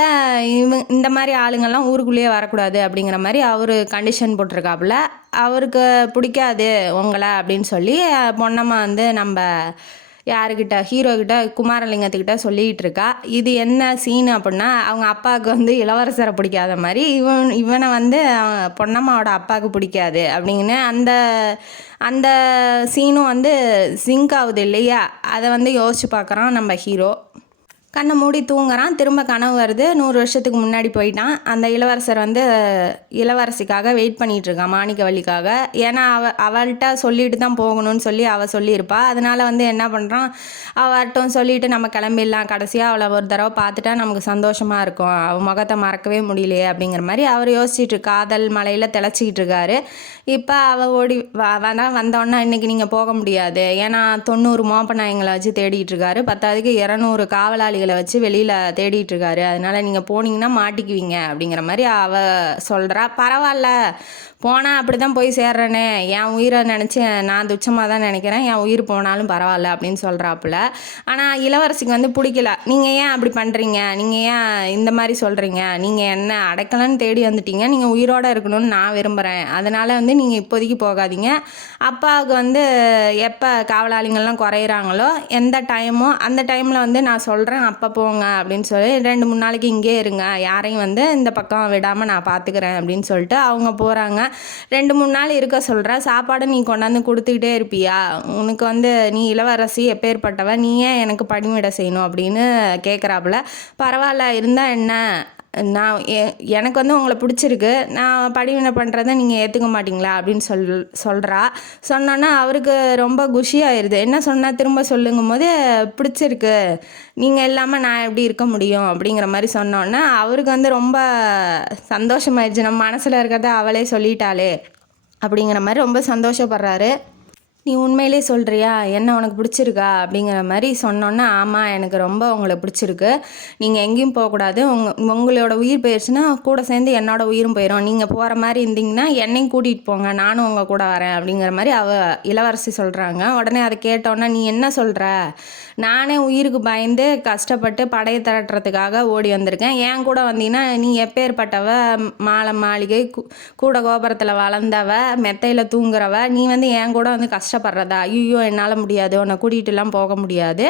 இந்த மாதிரி ஆளுங்கள்லாம் ஊருக்குள்ளேயே வரக்கூடாது அப்படிங்கிற மாதிரி அவர் கண்டிஷன் போட்டிருக்காப்புல. அவருக்கு பிடிக்காது உங்களை அப்படின்னு சொல்லி பொன்னம்மா வந்து நம்ம யாருக்கிட்ட, ஹீரோக்கிட்ட, குமாரலிங்கத்துக்கிட்ட சொல்லிகிட்டு இருக்கா. இது என்ன சீனு அப்படின்னா, அவங்க அப்பாவுக்கு வந்து இளவரசரை பிடிக்காத மாதிரி இவனை வந்து பொன்னம்மாவோட அப்பாவுக்கு பிடிக்காது அப்படிங்கன்னு அந்த சீனும் வந்து சிங்க் ஆகுது இல்லையா, அதை வந்து யோசிச்சு பார்க்குறான் நம்ம ஹீரோ. கண்ணை மூடி தூங்குறான். திரும்ப கனவு வருது, 100 வருஷத்துக்கு முன்னாடி போயிட்டான். அந்த இளவரசர் வந்து இளவரசிக்காக வெயிட் பண்ணிகிட்ருக்கான், மாணிக்கவல்லிக்காக. ஏன்னா அவள்கிட்ட சொல்லிட்டு தான் போகணும்னு சொல்லி அவள் சொல்லியிருப்பா. அதனால் வந்து என்ன பண்ணுறான், அவர்கிட்டும் சொல்லிவிட்டு நம்ம கிளம்பிடலாம், கடைசியாக அவளை ஒரு தடவை பார்த்துட்டா நமக்கு சந்தோஷமாக இருக்கும், அவள் முகத்தை மறக்கவே முடியலையே அப்படிங்கிற மாதிரி அவர் யோசிச்சுட்டு காதல் மலையில் திளைச்சிக்கிட்டு இருக்காரு. இப்போ அவள் ஓடி வந்தோன்னா இன்றைக்கி நீங்கள் போக முடியாது, ஏன்னா 90 மோப்ப நாயங்களை வச்சு தேடிட்டு இருக்காரு, 10க்கு 200 காவலாளிகளை வச்சு வெளியில் தேடிட்டு இருக்காரு, அதனால நீங்கள் போனீங்கன்னா மாட்டிக்குவீங்க அப்படிங்கிற மாதிரி அவள் சொல்கிறா. பரவாயில்ல, போனால் அப்படி தான் போய் சேர்றேனே, என் உயிரை நினச்சி நான் துச்சமாக தான் நினைக்கிறேன், என் உயிர் போனாலும் பரவாயில்ல அப்படின்னு சொல்கிறாப்புல. ஆனால் இளவரசிக்கு வந்து பிடிக்கல. நீங்கள் ஏன் அப்படி பண்ணுறீங்க, நீங்கள் ஏன் இந்த மாதிரி சொல்கிறீங்க, நீங்கள் என்ன அடைக்கலன்னு தேடி வந்துட்டீங்க, நீங்கள் உயிரோடு இருக்கணும்னு நான் விரும்புகிறேன், அதனால் வந்து நீங்கள் இப்போதைக்கு போகாதீங்க, அப்பாவுக்கு வந்து எப்போ காவலாளிங்கள்லாம் குறையிறாங்களோ எந்த டைமோ அந்த டைமில் வந்து நான் சொல்கிறேன், அப்போ போங்க அப்படின்னு சொல்லி 2-3 நாளைக்கு இங்கே இருங்க, யாரையும் வந்து இந்த பக்கம் விடாமல் நான் பார்த்துக்கிறேன் அப்படின்னு சொல்லிட்டு அவங்க போகிறாங்க. 2-3 நாள் இருக்க சொல்கிற, சாப்பாடு நீ கொண்டாந்து கொடுத்துக்கிட்டே இருப்பியா, உனக்கு வந்து நீ இளவரசி எப்பேற்பட்டவ, நீ ஏன் எனக்கு பணிவிட செய்யணும் அப்படின்னு கேட்குறாப்புல. பரவாயில்ல, இருந்தால் என்ன, நான் எனக்கு வந்து உங்களை பிடிச்சிருக்கு, நான் பணிவிடை பண்ணுறதை நீங்கள் ஏற்றுக்க மாட்டிங்களா அப்படின்னு சொல்கிறா. சொன்னோன்னா அவருக்கு ரொம்ப குஷியாயிருது. என்ன சொன்னால் திரும்ப சொல்லுங்கும் போது, பிடிச்சிருக்கு, நீங்கள் இல்லாமல் நான் எப்படி இருக்க முடியும் அப்படிங்கிற மாதிரி சொன்னோன்னா அவருக்கு வந்து ரொம்ப சந்தோஷமாயிடுச்சு, நம்ம மனசில் இருக்கிறத அவளே சொல்லிட்டாளே அப்படிங்கிற மாதிரி ரொம்ப சந்தோஷப்படுறாரு. நீ உண்மையிலே சொல்கிறியா, என்ன உனக்கு பிடிச்சிருக்கா அப்படிங்கிற மாதிரி சொன்னோன்னா, ஆமாம் எனக்கு ரொம்ப உங்களை பிடிச்சிருக்கு, நீங்கள் எங்கேயும் போகக்கூடாது, உங்களோட உயிர் போயிடுச்சுன்னா கூட சேர்ந்து என்னோடய உயிரும் போயிடும், நீங்கள் போகிற மாதிரி இருந்தீங்கன்னா என்னையும் கூட்டிகிட்டு போங்க, நானும் உங்கள் கூட வரேன் அப்படிங்கிற மாதிரி இளவரசி சொல்கிறாங்க. உடனே அதை கேட்டோன்னா, நீ என்ன சொல்கிற, நானே உயிருக்கு பயந்து கஷ்டப்பட்டு படையை திரட்டுறதுக்காக ஓடி வந்திருக்கேன், என் கூட வந்தீங்கன்னா நீ எப்பேற்பட்டவ, மாளிகை கூட கோபுரத்தில் வளர்ந்தவ, மெத்தையில் தூங்குறவ, நீ வந்து என் கூட வந்து கஷ்டப்படுறதா, ஐயோ என்னால் முடியாது, உன்னை கூட்டிகிட்டுலாம் போக முடியாது,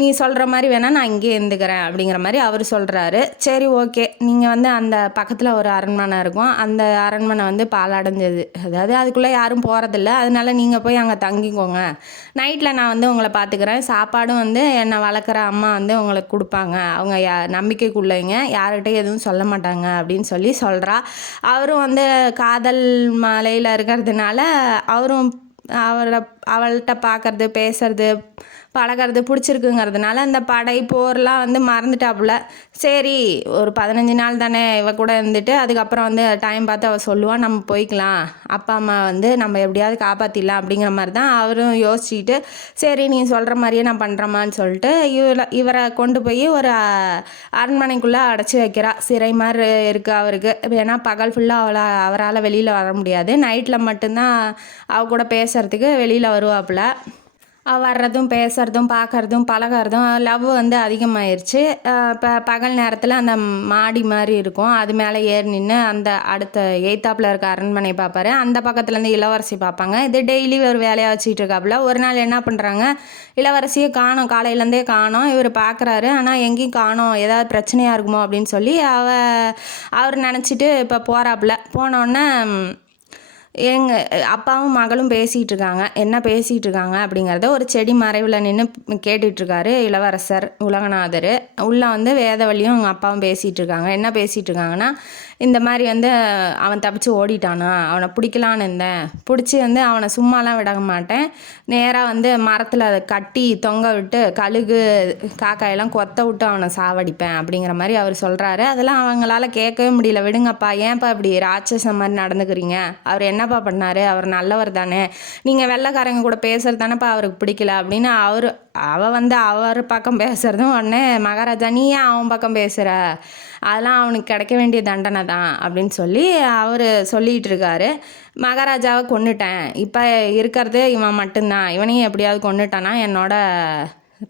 நீ சொல்கிற மாதிரி வேணால் நான் இங்கே இருந்துக்கிறேன் அப்படிங்கிற மாதிரி அவர் சொல்கிறாரு. சரி ஓகே, நீங்கள் வந்து அந்த பக்கத்தில் ஒரு அரண்மனை இருக்கும், அந்த அரண்மனை வந்து பாழடைஞ்சது, அதாவது அதுக்குள்ளே யாரும் போகிறதில்ல, அதனால நீங்கள் போய் அங்கே தங்கிக்கோங்க, நைட்டில் நான் வந்து உங்களை பார்த்துக்கிறேன், சாப்பாடும் வந்து என்னை வளர்க்குற அம்மா வந்து உங்களுக்கு கொடுப்பாங்க, அவங்க நம்பிக்கைக்குள்ளவங்க, யார்கிட்டையும் எதுவும் சொல்ல மாட்டாங்க அப்படின்னு சொல்கிறா. அவரும் வந்து காதல் மலையில் இருக்கிறதுனால அவரும் அவள்கிட்ட பார்க்கறது, பேசுறது, பழகிறது பிடிச்சிருக்குங்கிறதுனால அந்த படை போர்லாம் வந்து மறந்துட்டாப்புல. சரி ஒரு 15 நாள் தானே இவ கூட இருந்துட்டு அதுக்கப்புறம் வந்து டைம் பார்த்து அவள் சொல்லுவாள், நம்ம போய்க்கலாம், அப்பா அம்மா வந்து நம்ம எப்படியாவது காப்பாற்றிடலாம் அப்படிங்கிற மாதிரி தான் அவரும் யோசிச்சுக்கிட்டு, சரி நீ சொல்கிற மாதிரியே நான் பண்ணுறேம்மான்னு சொல்லிட்டு இவரை கொண்டு போய் ஒரு அரண்மனைக்குள்ளே அடைச்சி வைக்கிறா. சிறை மாதிரி இருக்குது அவருக்கு. ஏன்னா பகல் ஃபுல்லாக அவரால் வெளியில் வர முடியாது, நைட்டில் மட்டும்தான் அவ கூட பேசுகிறதுக்கு வெளியில் வருவாப்புல. வர்றதும் பேசுகிறதும் பார்க்குறதும் பழகிறதும் லவ் வந்து அதிகமாயிருச்சு. இப்போ பகல் நேரத்தில் அந்த மாடி மாதிரி இருக்கும், அது மேலே ஏறி நின்று அந்த அடுத்த எய்த்தாப்பில் இருக்க அரண்மனை பார்ப்பாரு. அந்த பக்கத்துலேருந்து இளவரசி பார்ப்பாங்க. இது டெய்லி ஒரு வேலையாக வச்சுட்டு இருக்காப்புல. ஒரு நாள் என்ன பண்ணுறாங்க, இளவரசியை காணோம், காலையிலேருந்தே காணோம். இவர் பார்க்குறாரு, ஆனால் எங்கேயும் காணோம், ஏதாவது பிரச்சனையாக இருக்குமோ அப்படின்னு சொல்லி அவர் நினச்சிட்டு இப்போ போகிறாப்புல. போனோடனே எங்கள் அப்பாவும் மகளும் பேசிகிட்டு இருக்காங்க. என்ன பேசிகிட்டு இருக்காங்க அப்படிங்கிறத ஒரு செடி மறைவில் நின்று கேட்டுட்ருக்காரு இளவரசர் உலகநாதர். உள்ளே வந்து வேதவழியும் அவங்க அப்பாவும் பேசிகிட்டு இருக்காங்க. என்ன பேசிகிட்டு இருக்காங்கன்னா, இந்த மாதிரி வந்து அவன் தப்பிச்சு ஓடிட்டானா, அவனை பிடிக்கலான்னு இருந்தேன், பிடிச்சி வந்து அவனை சும்மாலாம் விட மாட்டேன், நேராக வந்து மரத்தில் அதை கட்டி தொங்க விட்டு கழுகு காக்காயெல்லாம் கொத்த விட்டு அவனை சாவடிப்பேன் அப்படிங்கிற மாதிரி அவர் சொல்கிறாரு. அதெல்லாம் அவங்களால கேட்கவே முடியல. விடுங்கப்பா, ஏன்ப்பா இப்படி ராட்சசம் மாதிரி நடந்துக்கிறீங்க, அவர் என்னப்பா பண்ணார், அவர் நல்லவர் தானே, நீங்கள் வெள்ளைக்காரங்க கூட பேசுகிறது தானேப்பா அவருக்கு பிடிக்கல அப்படின்னு அவள் வந்து அவர் பக்கம் பேசுகிறதும், உடனே மகாராஜா நீ ஏன் அவன் பக்கம் பேசுகிற, அதெல்லாம் அவனுக்கு கிடைக்க வேண்டிய தண்டனை தான் அப்படின்னு சொல்லி அவர் சொல்லிகிட்டு இருக்காரு. மகாராஜாவை கொன்னுட்டேன், இப்போ இருக்கிறது இவன் மட்டும்தான், இவனையும் எப்படியாவது கொன்னுட்டானா என்னோட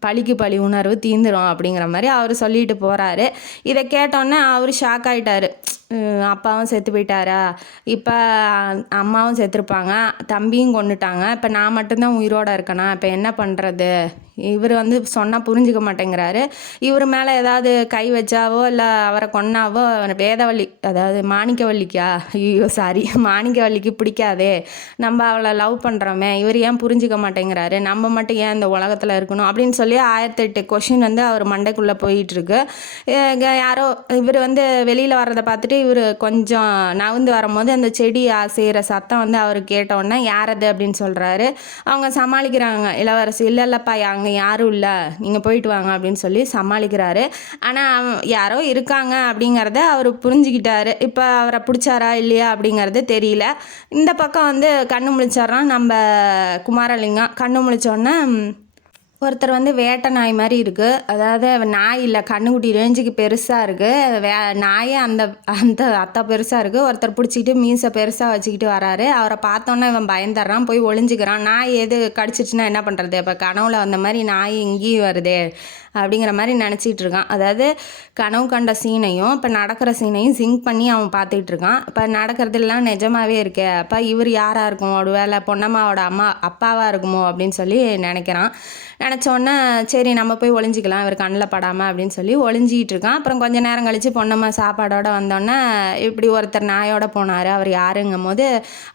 பழிக்கு பழி உணர்வு தீந்துடும் அப்படிங்கிற மாதிரி அவர் சொல்லிட்டு போகிறாரு. இதை கேட்டோன்னே அவர் ஷாக் ஆகிட்டார். அப்பாவும் செத்து போயிட்டாரா, இப்போ அம்மாவும் செத்துருப்பாங்க, தம்பியும் கொண்டுட்டாங்க, இப்போ நான் மட்டும்தான் உயிரோடு இருக்கேனா, இப்போ என்ன பண்ணுறது, இவர் வந்து சொன்னால் புரிஞ்சிக்க மாட்டேங்கிறாரு. இவர் மேலே ஏதாவது கை வச்சாவோ இல்லை அவரை கொன்னாவோ வேதவள்ளி, அதாவது மாணிக்கவல்லிக்கா, ஐயோ சாரி, மாணிக்கவல்லிக்கு பிடிக்காதே, நம்ம அவளை லவ் பண்ணுறோமே, இவர் ஏன் புரிஞ்சிக்க மாட்டேங்கிறாரு, நம்ம மட்டும் ஏன் இந்த உலகத்தில் இருக்கணும் அப்படின்னு சொல்லி 1008 கொஷின் வந்து அவர் மண்டைக்குள்ளே போயிட்டுருக்கு. யாரோ இவர் வந்து வெளியில் வர்றதை பார்த்துட்டு இவர் கொஞ்சம் நவுந்து வரும்போது அந்த செடி செய்கிற சத்தம் வந்து அவர் கேட்டோன்னே யாரது அப்படின்னு சொல்கிறாரு. அவங்க சமாளிக்கிறாங்க, இளவரசி இல்லைல்லப்பா அங்கே யாரும் இல்லை, நீங்கள் போயிட்டு வாங்க அப்படின்னு சொல்லி சமாளிக்கிறாரு. ஆனால் யாரோ இருக்காங்க அப்படிங்கிறத அவர் புரிஞ்சுக்கிட்டாரு. இப்போ அவரை பிடிச்சாரா இல்லையா அப்படிங்கிறது தெரியல. இந்த பக்கம் வந்து கண்ணு முழிச்சாரான் நம்ம குமாரலிங்கம். கண்ணு முழிச்சோன்னே ஒருத்தர் வந்து வேட்டை நாய் மாதிரி இருக்குது, அதாவது நாய் இல்லை, கண்ணுக்குட்டி ரேஞ்சுக்கு பெருசாக இருக்குது, நாயே அந்த அந்த அத்தை பெருசாக இருக்குது. ஒருத்தர் பிடிச்சிக்கிட்டு மீசை பெருசாக வச்சுக்கிட்டு வராரு. அவரை பார்த்தோன்னே இவன் பயந்துடுறான், போய் ஒளிஞ்சிக்கிறான். நாய் எது கடிச்சிச்சுன்னா என்ன பண்ணுறது, இப்போ கனவுல வந்த மாதிரி நாய் இங்கேயும் வருதே அப்படிங்கிற மாதிரி நினச்சிட்டு இருக்கான். அதாவது கனவு கண்ட சீனையும் இப்போ நடக்கிற சீனையும் சிங்க் பண்ணி அவன் பார்த்துக்கிட்டு இருக்கான். இப்போ நடக்கிறதுலாம் நிஜமாகவே இருக்கே, அப்போ இவர் யாராக இருக்கும், ஒரு வேளை பொன்னம்மாவோட அப்பாவாக இருக்குமோ அப்படின்னு சொல்லி நினைக்கிறான். நினச்சோன்னே சரி நம்ம போய் ஒளிஞ்சிக்கலாம் இவர் கண்ணில் படாமல் அப்படின்னு சொல்லி ஒளிஞ்சிக்கிட்டு இருக்கான். அப்புறம் கொஞ்சம் நேரம் கழித்து பொன்னம்மா சாப்பாடோடு வந்தோடனே இப்படி ஒருத்தர் நாயோட போனார், அவர் யாருங்கும் போது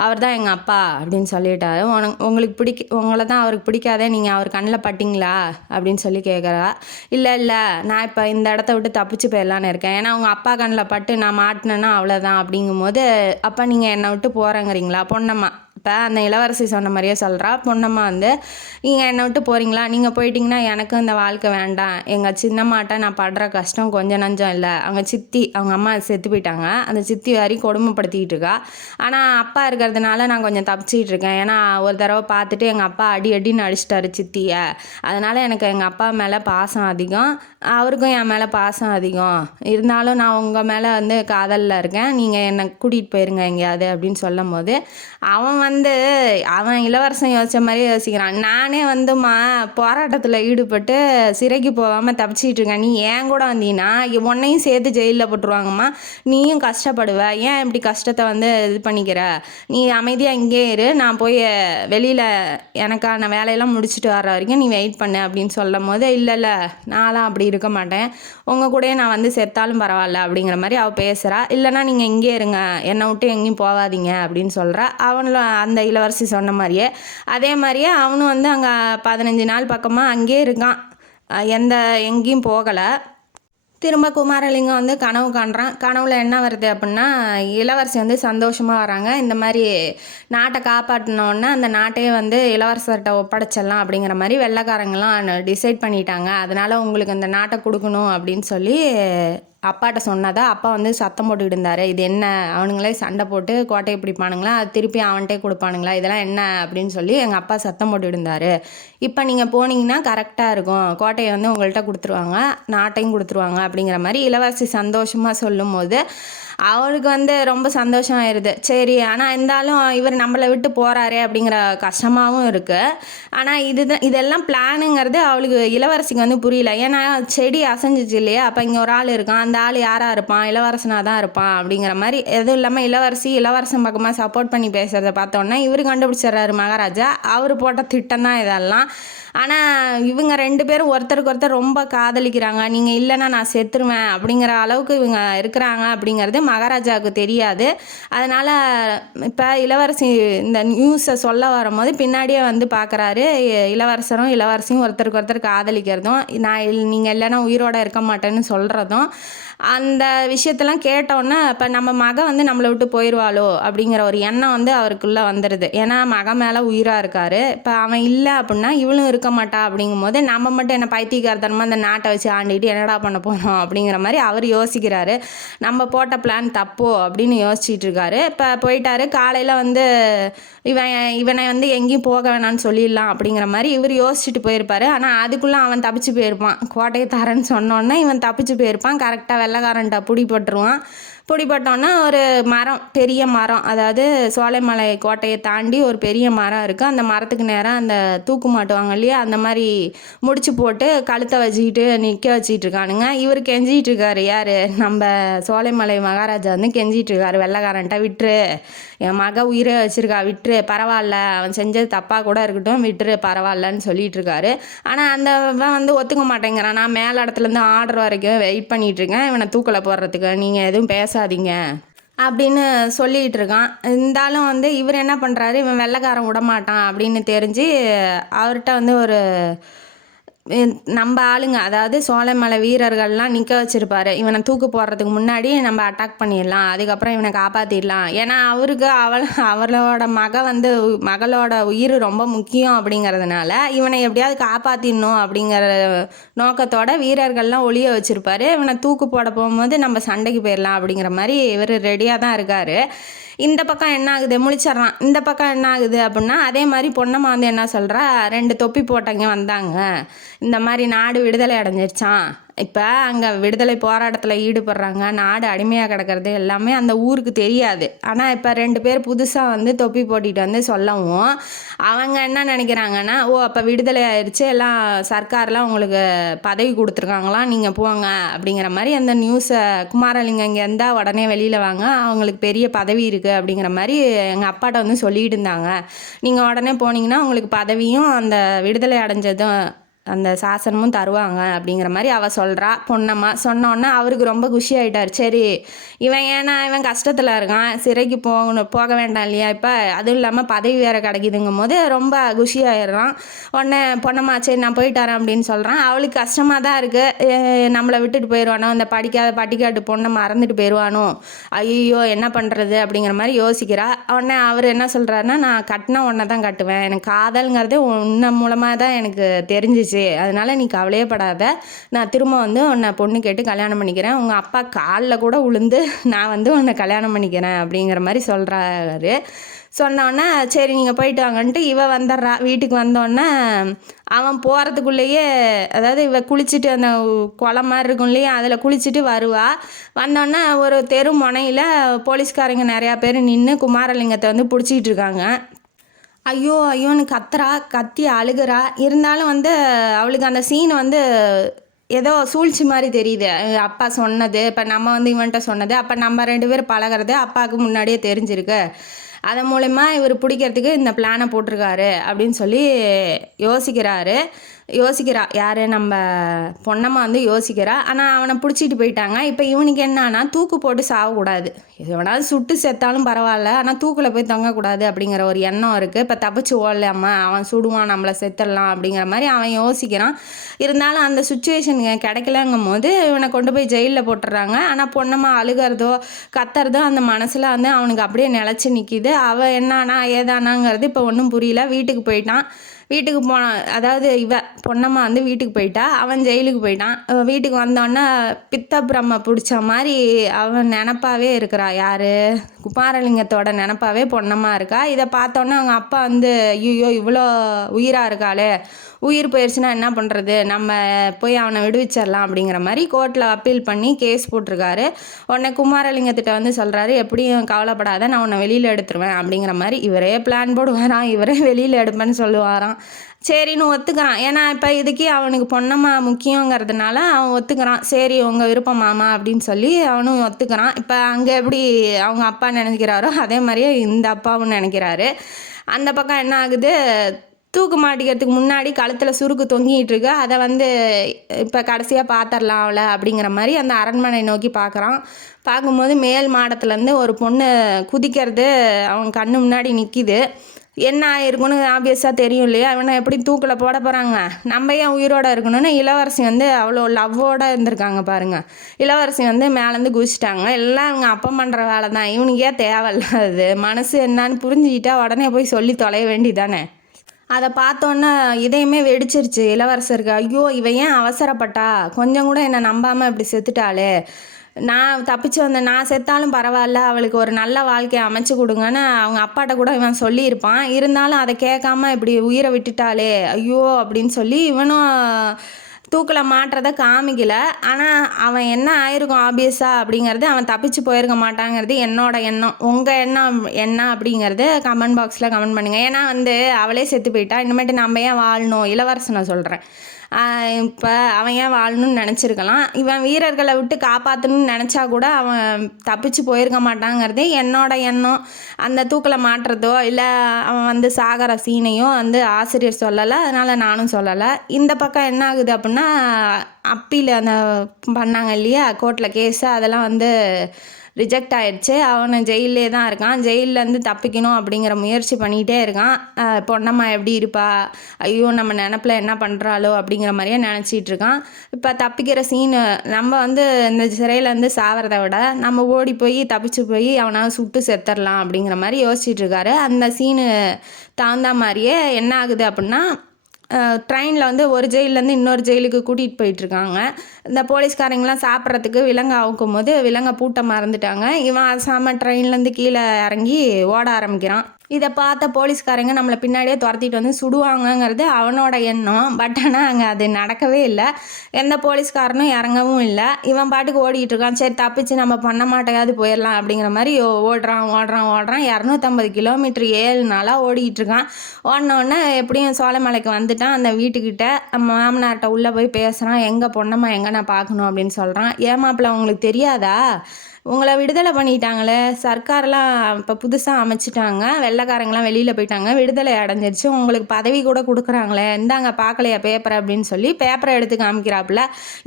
அவர் தான் எங்கள் அப்பா அப்படின்னு சொல்லிட்டாரு. உங்களுக்கு உங்களை தான் அவருக்கு பிடிக்காதே, நீங்கள் அவர் கண்ணில் பட்டிங்களா அப்படின்னு சொல்லி கேட்குறா. இல்லை நான் இப்போ இந்த இடத்த விட்டு தப்பிச்சு போயிடலான்னு இருக்கேன், ஏன்னா அவங்க அப்பா கண்ணில் பட்டு நான் மாட்டினேன்னா அவ்வளோதான் அப்படிங்கும்போது, அப்போ நீங்கள் என்னை விட்டு போகிறேங்கிறீங்களா பொன்னம்மா. இப்போ அந்த இளவரசி சொன்ன மாதிரியே சொல்கிறா. பொன்னம்மா வந்து நீங்கள் என்னை விட்டு போகிறீங்களா, நீங்கள் போயிட்டீங்கன்னா எனக்கும் இந்த வாழ்க்கை வேண்டாம், எங்கள் சின்னம்மாட்ட நான் படுற கஷ்டம் கொஞ்சம் நஞ்சம் இல்லை, அவங்க சித்தி அவங்க அம்மா செத்து போயிட்டாங்க, அந்த சித்தி வரையும் கொடுமைப்படுத்திக்கிட்டு இருக்கா, ஆனால் அப்பா இருக்கிறதுனால நான் கொஞ்சம் தப்பிச்சிக்கிட்டு இருக்கேன், ஏன்னா ஒரு தடவை பார்த்துட்டு எங்கள் அப்பா அடின்னு அடிச்சிட்டாரு சித்தியை, அதனால் எனக்கு எங்கள் அப்பா மேலே பாசம் அதிகம், அவருக்கும் என் மேலே பாசம் அதிகம், இருந்தாலும் நான் உங்கள் மேலே வந்து காதலில் இருக்கேன், நீங்கள் என்னை கூட்டிகிட்டு போயிருங்க எங்கேயாவது அப்படின்னு சொல்லும் போது அவன் இளவரசன் யோசித்த மாதிரி யோசிக்கிறான். நானே வந்துமா போராட்டத்தில் ஈடுபட்டு சிறைக்கு போகாமல் தப்பிச்சிட்டு இருக்கேன், நீ ஏன் கூட வந்தீங்கன்னா உன்னையும் சேர்த்து ஜெயிலில் போட்டுருவாங்கம்மா, நீயும் கஷ்டப்படுவ, ஏன் இப்படி கஷ்டத்தை வந்து இது பண்ணிக்கிற, நீ அமைதியாக இங்கே இரு, நான் போய் வெளியில் எனக்கான வேலையெல்லாம் முடிச்சுட்டு வர்ற வரைக்கும் நீ வெயிட் பண்ணு அப்படின்னு சொல்லும் போது, இல்லை நான்லாம் அப்படி இருக்க மாட்டேன், உங்கள் கூடயே நான் வந்து செத்தாலும் பரவாயில்ல அப்படிங்கிற மாதிரி அவள் பேசுகிறா. இல்லைனா நீங்கள் இங்கே இருங்க, என்னை விட்டு எங்கேயும் போகாதீங்க அப்படின்னு சொல்கிறா. அவனும் அந்த இளவரசி சொன்ன மாதிரியே அதே மாதிரியே அவனும் வந்து அங்கே 15 நாள் பக்கமாக அங்கேயே இருக்கான், எங்கேயும் போகலை. திரும்ப குமாரலிங்கம் வந்து கனவு காண்றான். கனவுல என்ன வருது அப்படின்னா, இளவரசி வந்து சந்தோஷமாக வராங்க. இந்த மாதிரி நாட்டை காப்பாற்றினோன்னா அந்த நாட்டையே வந்து இளவரசர்கிட்ட ஒப்படைச்சிடலாம் அப்படிங்கிற மாதிரி வெள்ளைக்காரங்களாம் டிசைட் பண்ணிட்டாங்க. அதனால உங்களுக்கு இந்த நாட்டை கொடுக்கணும் அப்படின்னு சொல்லி அப்பாட்ட சொன்னதா அப்பா வந்து சத்தம் போட்டுக்கிட்டு இருந்தார். இது என்ன, அவனுங்களே சண்டை போட்டு கோட்டையை பிடிப்பானுங்களா, அது திருப்பி அவன்கிட்டே கொடுப்பானுங்களா, இதெல்லாம் என்ன அப்படின்னு சொல்லி எங்கள் அப்பா சத்தம் போட்டுக்கிட்டு இருந்தார். இப்போ நீங்கள் போனீங்கன்னா கரெக்டாக இருக்கும், கோட்டையை வந்து உங்கள்கிட்ட கொடுத்துருவாங்க, நாட்டையும் கொடுத்துருவாங்க அப்படிங்கிற மாதிரி இளவரசி சந்தோஷமாக சொல்லும் போது அவளுக்கு வந்து ரொம்ப சந்தோஷம் ஆயிடுது. சரி, ஆனால் இருந்தாலும் இவர் நம்மளை விட்டு போகிறாரே அப்படிங்கிற கஷ்டமாகவும் இருக்குது. ஆனால் இதெல்லாம் பிளானுங்கிறது அவளுக்கு இளவரசிக்கு வந்து புரியல. ஏன்னா செடி அசைஞ்சிச்சு இல்லையா, அப்போ இங்கே ஒரு ஆள் இருக்கான், அந்த ஆள் யாராக இருப்பான், இளவரசனாக தான் இருப்பான் அப்படிங்கிற மாதிரி. எதுவும் இல்லாமல் இளவரசன் பக்கமாக சப்போர்ட் பண்ணி பேசுகிறத பார்த்தோன்னா இவர் கண்டுபிடிச்சிட்றாரு மகாராஜா. அவர் போட்ட திட்டம் தான் இதெல்லாம். ஆனால் இவங்க 2 பேரும் ஒருத்தருக்கு ஒருத்தர் ரொம்ப காதலிக்கிறாங்க. நீங்கள் இல்லைன்னா நான் செத்துருவேன் அப்படிங்கிற அளவுக்கு இவங்க இருக்கிறாங்க அப்படிங்கிறது மகாராஜாவுக்கு தெரியாது. அதனால் இப்போ இளவரசி இந்த நியூஸை சொல்ல வரும்போது பின்னாடியே வந்து பார்க்குறாரு. இளவரசியும் ஒருத்தருக்கு ஒருத்தர் காதலிக்கிறதும், நீங்கள் இல்லைன்னா உயிரோட இருக்க மாட்டேன்னு சொல்கிறதும், அந்த விஷயத்தெல்லாம் கேட்டோன்னே இப்போ நம்ம மகன் வந்து நம்மளை விட்டு போயிடுவாளோ அப்படிங்கிற ஒரு எண்ணம் வந்து அவருக்குள்ளே வந்துடுது. ஏன்னா மகன் மேலே உயிராக இருக்கார். இப்போ அவன் இல்லை அப்படின்னா இவளும் இருக்க மாட்டா. அப்படிங்கும் போது நம்ம மட்டும் என்ன பைத்தியக்காரத்தனமாக அந்த நாட்டை வச்சு ஆண்டிட்டு என்னடா பண்ண போகிறோம் அப்படிங்கிற மாதிரி அவர் யோசிக்கிறாரு. நம்ம போட்ட பிளான் தப்போ அப்படின்னு யோசிச்சுட்டு இருக்காரு. இப்போ போயிட்டாரு. காலையில் வந்து இவனை வந்து எங்கேயும் போக வேணான்னு சொல்லிடலாம் அப்படிங்கிற மாதிரி இவர் யோசிச்சுட்டு போயிருப்பார். ஆனால் அதுக்குள்ளே அவன் தப்பிச்சு போயிருப்பான். கோட்டையை தரேன்னு சொன்னோன்னே இவன் தப்பிச்சு போயிருப்பான். கரெக்டாக வெள்ளைக்காரன்ட்ட பிடிபட்டோன்னா ஒரு மரம், பெரிய மரம், அதாவது சோலைமலை கோட்டையை தாண்டி ஒரு பெரிய மரம் இருக்குது. அந்த மரத்துக்கு நேரம் அந்த தூக்கு மாட்டுவாங்க இல்லையா, அந்த மாதிரி முடிச்சு போட்டு கழுத்தை வச்சுக்கிட்டு நிற்க வச்சிட்டு இருக்கானுங்க. இவர் கெஞ்சிட்டு இருக்காரு. யார், நம்ம சோலைமலை மகாராஜா வந்து கெஞ்சிட்டு இருக்காரு வெள்ளைக்காரன்ட்ட, விட்டுரு, என் மக உயிரை வச்சிருக்கா, விட்டுரு, பரவாயில்ல, அவன் செஞ்சது தப்பாக கூட இருக்கட்டும், விட்டுரு, பரவாயில்லன்னு சொல்லிட்டு இருக்காரு. ஆனால் அந்த வந்து ஒத்துக்க மாட்டேங்கிறான். நான் மேல் இடத்துலேருந்து ஆர்டர் வரைக்கும் வெயிட் பண்ணிட்டு இருக்கேன் இவனை தூக்கில் போடுறதுக்கு, நீங்கள் எதுவும் பேசாதீங்க அப்படின்னு சொல்லிகிட்டு இருக்கான். இருந்தாலும் வந்து இவர் என்ன பண்ணுறாரு, இவன் வெள்ளைக்காரன் விடமாட்டான் அப்படின்னு தெரிஞ்சு அவர்கிட்ட வந்து ஒரு நம்ம ஆளுங்க, அதாவது சோலைமலை வீரர்கள்லாம் நிற்க வச்சுருப்பாரு. இவனை தூக்கு போடுறதுக்கு முன்னாடி நம்ம அட்டாக் பண்ணிடலாம், அதுக்கப்புறம் இவனை காப்பாற்றிடலாம். ஏன்னா அவருக்கு அவளோட மகளோட உயிர் ரொம்ப முக்கியம் அப்படிங்கிறதுனால இவனை எப்படியாவது காப்பாற்றிடணும் அப்படிங்கிற நோக்கத்தோட வீரர்கள்லாம் ஒளிய வச்சுருப்பாரு. இவனை தூக்கு போட போகும்போது நம்ம சண்டைக்கு போயிடலாம் அப்படிங்கிற மாதிரி இவர் ரெடியாக தான் இருக்கார். இந்த பக்கம் என்ன ஆகுது, முழிச்சிட்றான். இந்த பக்கம் என்ன ஆகுது அப்படின்னா, அதே மாதிரி பொன்னம்மா வந்து என்ன சொல்கிறா, 2 தொப்பி போட்டவங்க வந்தாங்க, இந்த மாதிரி நாடு விடுதலை அடைஞ்சிருச்சான், இப்போ அங்கே விடுதலை போராட்டத்தில் ஈடுபடுறாங்க, நாடு அடிமையாக கிடக்கிறது எல்லாமே அந்த ஊருக்கு தெரியாது. ஆனால் இப்போ 2 பேர் புதுசாக வந்து தொப்பி போட்டிட்டு வந்து சொல்லவும் அவங்க என்ன நினைக்கிறாங்கன்னா, ஓ அப்போ விடுதலை ஆயிடுச்சு, எல்லாம் சர்க்காரெலாம் உங்களுக்கு பதவி கொடுத்துருக்காங்களாம், நீங்கள் போங்க அப்படிங்கிற மாதிரி அந்த நியூஸை குமாரலிங்கம் இங்கே இருந்தால் உடனே வெளியில் வாங்க, அவங்களுக்கு பெரிய பதவி இருக்குது அப்படிங்கிற மாதிரி எங்கள் அப்பாட்ட வந்து சொல்லிட்டு இருந்தாங்க, நீங்கள் உடனே போனீங்கன்னா உங்களுக்கு பதவியும் அந்த விடுதலை அடைஞ்சதும் அந்த சாசனமும் தருவாங்க அப்படிங்கிற மாதிரி அவள் சொல்கிறா. பொன்னம்மா சொன்னோன்னே அவருக்கு ரொம்ப குஷி ஆகிட்டார். சரி, இவன் கஷ்டத்தில் இருக்கான், சிறைக்கு போக வேண்டாம் இல்லையா, இப்போ அதுவும் இல்லாமல் பதவி வேறு கிடைக்குதுங்கும் போது ரொம்ப குஷியாகிடுறான். உடனே பொன்னம்மா சரி நான் போயிட்டாரேன் அப்படின்னு சொல்கிறான். அவளுக்கு கஷ்டமாக தான் இருக்குது, நம்மளை விட்டுட்டு போயிடுவானோ, இந்த படிக்காத பட்டிக்காட்டு பொண்ணை மறந்துட்டு போயிடுவானோ, ஐயோ என்ன பண்ணுறது அப்படிங்கிற மாதிரி யோசிக்கிறா. உடனே அவர் என்ன சொல்கிறாருன்னா, நான் கட்டினா உன்னை தான் கட்டுவேன், எனக்கு காதல்ங்கிறது உன்னை மூலமாக தான் எனக்கு தெரிஞ்சிச்சு, அதனால நீ கவலையே படாத, நான் திரும்ப வந்து உன்னை பொண்ணு கேட்டு கல்யாணம் பண்ணிக்கிறேன், உங்கள் அப்பா காலில் கூட விழுந்து நான் வந்து உன்னை கல்யாணம் பண்ணிக்கிறேன் அப்படிங்கிற மாதிரி சொல்கிறாரு. சொன்னோன்னே சரி நீங்கள் போயிட்டு வாங்கன்ட்டு இவ வந்துடுறா. வீட்டுக்கு வந்தோடனே அவன் போகிறதுக்குள்ளேயே, அதாவது இவ குளிச்சுட்டு அந்த குளம் மாதிரி இருக்கும் இல்லையா, அதில் குளிச்சுட்டு வருவா. வந்தோடனே ஒரு தெரு முனையில் போலீஸ்காரங்க நிறையா பேர் நின்று குமாரலிங்கத்தை வந்து பிடிச்சிக்கிட்டு இருக்காங்க. ஐயோ ஐயோன்னு கத்தி அழுகிறா. இருந்தாலும் வந்து அவளுக்கு அந்த சீன் வந்து ஏதோ சூழ்ச்சி மாதிரி தெரியுது. அப்பா சொன்னது, இப்போ நம்ம வந்து இவன்ட்ட சொன்னது, அப்போ நம்ம 2 பேர் பழகிறது அப்பாவுக்கு முன்னாடியே தெரிஞ்சிருக்கு, அதன் மூலமா இவர் பிடிக்கிறதுக்கு இந்த பிளானை போட்டிருக்காரு அப்படின்னு சொல்லி யோசிக்கிறாரு. யோசிக்கிறா யார் நம்ம பொண்ணம்மா வந்து யோசிக்கிறா. ஆனால் அவனை பிடிச்சிட்டு போயிட்டாங்க. இப்போ இவனுக்கு என்னன்னா தூக்கு போட்டு சாகக்கூடாது, எவனாவது சுட்டு செத்தாலும் பரவாயில்ல, ஆனால் தூக்கில் போய் தொங்கக்கூடாது அப்படிங்கிற ஒரு எண்ணம் இருக்குது. இப்போ தப்பிச்சு ஓடலாமா, அவன் சுடுவான் நம்மளை செத்துடலாம் அப்படிங்கிற மாதிரி அவன் யோசிக்கிறான். இருந்தாலும் அந்த சுச்சுவேஷன் கிடைக்கலங்கும் போது இவனை கொண்டு போய் ஜெயிலில் போட்டுடுறாங்க. ஆனால் பொண்ணம்மா அழுகிறதோ கத்துறதோ அந்த மனசில் வந்து அவனுக்கு அப்படியே நிலச்சி நிற்கிது. அவன் என்னானா ஏதானாங்கிறது இப்போ ஒன்றும் புரியல. வீட்டுக்கு போயிட்டான். வீட்டுக்கு அதாவது பொண்ணம்மா வந்து வீட்டுக்கு போயிட்டா, அவன் ஜெயிலுக்கு போயிட்டான். வீட்டுக்கு வந்தோடனே பித்த பிரம்ம பிடிச்ச மாதிரி அவன் நினப்பாவே இருக்கிறா. யார், குமாரலிங்கத்தோட நினப்பாவே பொண்ணம்மா இருக்கா. இதை பார்த்தோன்னே அவங்க அப்பா வந்து ஐயோ இவ்வளோ உயிராக இருக்காளே, உயிர் போயிடுச்சுன்னா என்ன பண்ணுறது, நம்ம போய் அவனை விடுவிச்சிடலாம் அப்படிங்கிற மாதிரி கோர்ட்டில் அப்பீல் பண்ணி கேஸ் போட்டிருக்காரு. உடனே குமாரலிங்கத்திட்ட வந்து சொல்கிறாரு, எப்படியும் கவலைப்படாத, நான் உன்னை வெளியில் எடுத்துருவேன் அப்படிங்கிற மாதிரி. இவரே பிளான் போடுவாராம், இவரே வெளியில் எடுப்பேன்னு சொல்லுவாராம். சரின்னு ஒத்துக்கிறான். ஏன்னா இப்போ இதுக்கே அவனுக்கு பொண்ணம்மா முக்கியங்கிறதுனால அவன் ஒத்துக்கிறான். சரி உங்கள் விருப்பம் மாமா அப்படின்னு சொல்லி அவனும் ஒத்துக்கிறான். இப்போ அங்கே எப்படி அவங்க அப்பா நினைக்கிறாரோ அதே மாதிரியே இந்த அப்பாவும் நினைக்கிறாரு. அந்த பக்கம் என்ன ஆகுது, தூக்கு மாட்டிக்கிறதுக்கு முன்னாடி கழுத்தில் சுருக்கு தொங்கிட்டு இருக்கு. அதை வந்து இப்போ கடைசியாக பார்த்துடலாம் அவளை அப்படிங்கிற மாதிரி அந்த அரண்மனை நோக்கி பார்க்குறான். பார்க்கும்போது மேல் மாடத்துலேருந்து ஒரு பொண்ணு குதிக்கிறது அவன் கண்ணு முன்னாடி நிற்கிது. என்ன ஆயிருக்குன்னு ஆப்வியஸாக தெரியும் இல்லையா, அவனை எப்படி தூக்கில் போட போகிறாங்க, நம்ம ஏன் உயிரோடு இருக்கணும்னு இளவரசி வந்து அவ்வளோ லவ்வோடு இருந்திருக்காங்க பாருங்கள். இளவரசி வந்து மேலேருந்து குதிச்சிட்டாங்க. எல்லாம் இவங்க அப்பா பண்ணுற வேலை தான், இவனுக்கே தேவையில்லாது. மனசு என்னான்னு புரிஞ்சுக்கிட்டா உடனே போய் சொல்லி தொலைய வேண்டிதானே. அதை பார்த்தோன்னே இதையுமே வெடிச்சிருச்சு இளவரசருக்கு. ஐயோ இவன் ஏன் அவசரப்பட்டா, கொஞ்சம் கூட என்னை நம்பாமல் இப்படி செத்துட்டாளே, நான் தப்பிச்சு வந்தேன், நான் செத்தாலும் பரவாயில்ல, அவளுக்கு ஒரு நல்ல வாழ்க்கையை அமைச்சு கொடுங்கன்னு அவங்க அப்பாட்ட கூட இவன் சொல்லியிருப்பான். இருந்தாலும் அதை கேட்காம இப்படி உயிரை விட்டுட்டாளே ஐயோ அப்படின்னு சொல்லி இவனும் தூக்கில் மாட்டுறதை காமிக்கல. ஆனால் அவன் என்ன ஆயிருக்கும் ஆப்வியஸாக அப்படிங்கிறது, அவன் தப்பிச்சு போயிருக்க மாட்டாங்கிறது என்னோட எண்ணம். உங்கள் எண்ணம் என்ன அப்படிங்கிறது கமெண்ட் பாக்ஸில் கமெண்ட் பண்ணுங்கள். ஏன்னா வந்து அவளே செத்து போயிட்டா, இனிமேட்டு நம்ம ஏன் வாழணும், இளவரசனை சொல்கிறேன். இப்போ அவன் ஏன் வாழணும்னு நினச்சிருக்கலாம். இவன் வீரர்களை விட்டு காப்பாற்றணும்னு நினச்சா கூட அவன் தப்பிச்சு போயிருக்க மாட்டாங்கிறதே என்னோட எண்ணம். அந்த தூக்கில் மாட்டுறதோ இல்லை அவன் வந்து சாகர சீனையோ வந்து ஆசிரியர் சொல்லலை, அதனால் நானும் சொல்லலை. இந்த பக்கம் என்ன ஆகுது அப்படின்னா, அப்பீல் அந்த பண்ணாங்க இல்லையா கோர்ட்டில் கேஸு, அதெல்லாம் வந்து ரிஜெக்ட் ஆகிடுச்சு. அவனை ஜெயிலே தான் இருக்கான். ஜெயிலேருந்து தப்பிக்கணும் அப்படிங்கிற முயற்சி பண்ணிகிட்டே இருக்கான். பொண்ணம்மா எப்படி இருப்பா, ஐயோ நம்ம நினப்பில் என்ன பண்ணுறாளோ அப்படிங்கிற மாதிரியே நினச்சிட்டு இருக்கான். இப்போ தப்பிக்கிற சீனு, நம்ம வந்து இந்த சிறையிலேருந்து சாவறதை விட நம்ம ஓடி போய் தப்பிச்சு போய் அவனால் சுட்டு செத்துடலாம் அப்படிங்கிற மாதிரி யோசிச்சுட்டு இருக்காரு. அந்த சீனு தகுந்த மாதிரியே என்ன ஆகுது அப்படின்னா, ட்ரெயினில் வந்து ஒரு ஜெயிலேருந்து இன்னொரு ஜெயிலுக்கு கூட்டிகிட்டு போயிட்டுருக்காங்க. இந்த போலீஸ்காரங்களாம் சாப்பிட்றதுக்கு விலங்கை அவுக்கும் போது விலங்கை பூட்ட மறந்துட்டாங்க. இவன் அசாம ட்ரெயின்லேருந்து கீழே இறங்கி ஓட ஆரம்பிக்கிறான். இதை பார்த்த போலீஸ்காரங்க நம்மளை பின்னாடியே துரத்திட்டு வந்து சுடுவாங்கங்கிறது அவனோட எண்ணம். பட் ஆனால் அங்கே அது நடக்கவே இல்லை. எந்த போலீஸ்காரனும் இறங்கவும் இல்லை. இவன் பாட்டுக்கு ஓடிக்கிட்டு இருக்கான். சரி தப்பிச்சு நம்ம பண்ண மாட்டேயாவது போயிடலாம் அப்படிங்கிற மாதிரி ஓடுறான் 250 கிலோமீட்டர் 7 நாளாக ஓடிக்கிட்டு இருக்கான். ஓடினோடனே எப்படியும் சோலைமலைக்கு வந்துட்டான். அந்த வீட்டுக்கிட்ட மாமனார்கிட்ட உள்ளே போய் பேசுகிறான். எங்கள் பொண்ணம்மா எங்கே நான் பார்க்கணும் அப்படின்னு சொல்கிறான். ஏமாப்பிள்ள உங்களுக்கு தெரியாதா, உங்களை விடுதலை பண்ணிட்டாங்களே, சர்க்காரெலாம் இப்போ புதுசாக அமைச்சிட்டாங்க, வெள்ளைக்காரங்களாம் வெளியில் போயிட்டாங்க, விடுதலை அடைஞ்சிருச்சு, உங்களுக்கு பதவி கூட கொடுக்குறாங்களே, இந்தாங்க பார்க்கலையா பேப்பரை அப்படின்னு சொல்லி பேப்பரை எடுத்து காமிக்கிறாப்புல.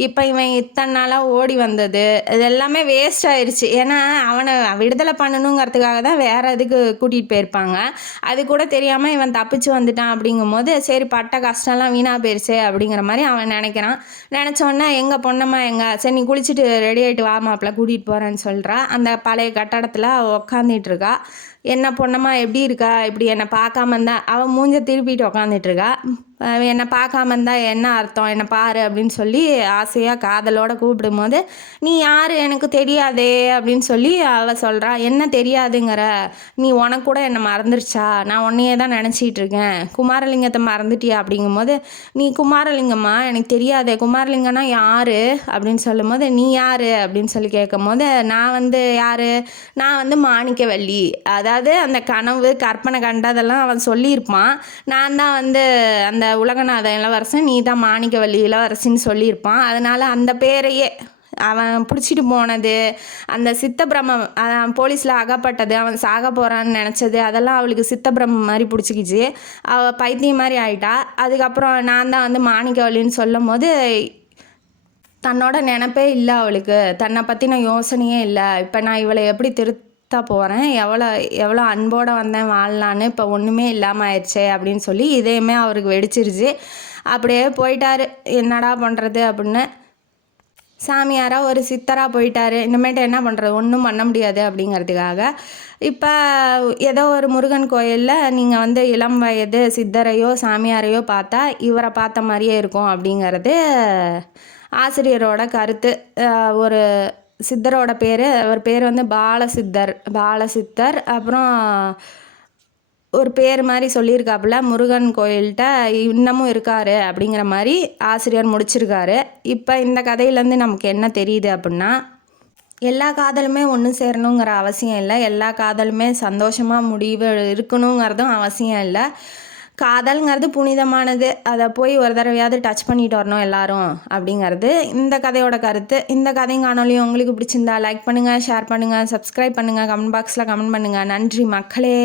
இப்போ இவன் இத்தனை நாளாக ஓடி வந்தது இது எல்லாமே வேஸ்ட் ஆயிடுச்சு. ஏன்னா அவனை விடுதலை பண்ணணுங்கிறதுக்காக தான் வேறு எதுக்கு கூட்டிகிட்டு போயிருப்பாங்க. அது கூட தெரியாமல் இவன் தப்பிச்சு வந்துட்டான். அப்படிங்கும் போது சரி பட்ட கஷ்டம்லாம் வீணாக போயிடுச்சு அப்படிங்கிற மாதிரி அவன் நினைக்கிறான். நினச்சோன்னே எங்கள் பொண்ணம்மா சரி நீ குளிச்சுட்டு ரெடி ஆகிட்டு வா மாப்பிள்ள கூட்டிகிட்டு போகிறேன்னு சொல்கிறா. அந்த பழைய கட்டடத்தில் உக்காந்துட்டு இருக்கா. என்ன பொண்ணம்மா எப்படி இருக்கா, இப்படி என்னை பார்க்காம இருந்தா, அவன் மூஞ்ச திருப்பிட்டு உக்காந்துட்டு இருக்கா. என்னை பார்க்காம இருந்தா என்ன அர்த்தம், என்னை பாரு அப்படின்னு சொல்லி ஆசையாக காதலோடு கூப்பிடும் போது நீ யார் எனக்கு தெரியாதே அப்படின்னு சொல்லி அவள் சொல்கிறா. என்ன தெரியாதுங்கிற, நீ உனக்கு கூட என்னை மறந்துருச்சா, நான் உன்னையே தான் நினச்சிட்டு இருக்கேன், குமாரலிங்கத்தை மறந்துட்டியா அப்படிங்கும் போது நீ குமாரலிங்கம்மா எனக்கு தெரியாதே, குமாரலிங்கம்னா யார் அப்படின்னு சொல்லும் போது நீ யார் அப்படின்னு சொல்லி கேட்கும் போது நான் வந்து யார், நான் வந்து மாணிக்கவல்லி, அதாவது அந்த கனவு கற்பனை கண்டதெல்லாம் அவன் சொல்லியிருப்பான். நான் தான் வந்து அந்த உலகநாத இளவரசன், நீ தான் மாணிக்கவல்லி இளவரசின்னு சொல்லியிருப்பான். அதனால் அந்த பேரையே அவன் பிடிச்சிட்டு போனது, அந்த சித்தப்பிரமம் போலீஸில் அகப்பட்டது, அவன் சாக போகிறான்னு நினச்சது, அதெல்லாம் அவளுக்கு சித்தப்பிரமம் மாதிரி பிடிச்சிக்கிச்சு. அவள் பைத்தியம் மாதிரி ஆயிட்டா. அதுக்கப்புறம் நான் தான் வந்து மாணிக்கவல்லின்னு சொல்லும் போது தன்னோட நினப்பே இல்லை அவளுக்கு, தன்னை பற்றின யோசனையே இல்லை. இப்போ நான் இவளை எப்படி திருத்த போகிறேன், எவ்வளோ அன்போடு வந்தேன் வாழலான்னு, இப்போ ஒன்றுமே இல்லாமல் ஆயிடுச்சே அப்படின்னு சொல்லி இதையுமே அவருக்கு வெடிச்சிருச்சு. அப்படியே போயிட்டாரு. என்னடா பண்ணுறது அப்படின்னு சாமியாராக ஒரு சித்தராக போயிட்டார். இனிமேட்டு என்ன பண்ணுறது, ஒன்றும் பண்ண முடியாது அப்படிங்கிறதுக்காக இப்போ ஏதோ ஒரு முருகன் கோயிலில் நீங்கள் வந்து இளம் வயது சித்தரையோ சாமியாரையோ பார்த்தா இவரை பார்த்த மாதிரியே இருக்கும் அப்படிங்கிறது ஆசிரியரோட கருத்து. ஒரு சித்தரோட பேர், அவர் பேர் வந்து பாலசித்தர். அப்புறம் ஒரு பேர் மாதிரி சொல்லியிருக்காப்புல, முருகன் கோயில்கிட்ட இன்னமும் இருக்கார் அப்படிங்கிற மாதிரி ஆசிரியர் முடிச்சிருக்காரு. இப்போ இந்த கதையிலேருந்து நமக்கு என்ன தெரியுது அப்படின்னா, எல்லா காதலுமே ஒன்று சேரணுங்கிற அவசியம் இல்லை, எல்லா காதலுமே சந்தோஷமாக முடிவு இருக்கணுங்கிறதும் அவசியம் இல்லை. காதல்ங்கிறது புனிதமானது, அதை போய் ஒரு தடவையாவது டச் பண்ணிட்டு வரணும் எல்லாரும் அப்படிங்கிறது இந்த கதையோட கருத்து. இந்த கதையும் காணொலியும் உங்களுக்கு பிடிச்சிருந்தா லைக் பண்ணுங்கள், ஷேர் பண்ணுங்கள், சப்ஸ்கிரைப் பண்ணுங்கள், கமெண்ட் பாக்ஸில் கமெண்ட் பண்ணுங்கள். நன்றி மக்களே.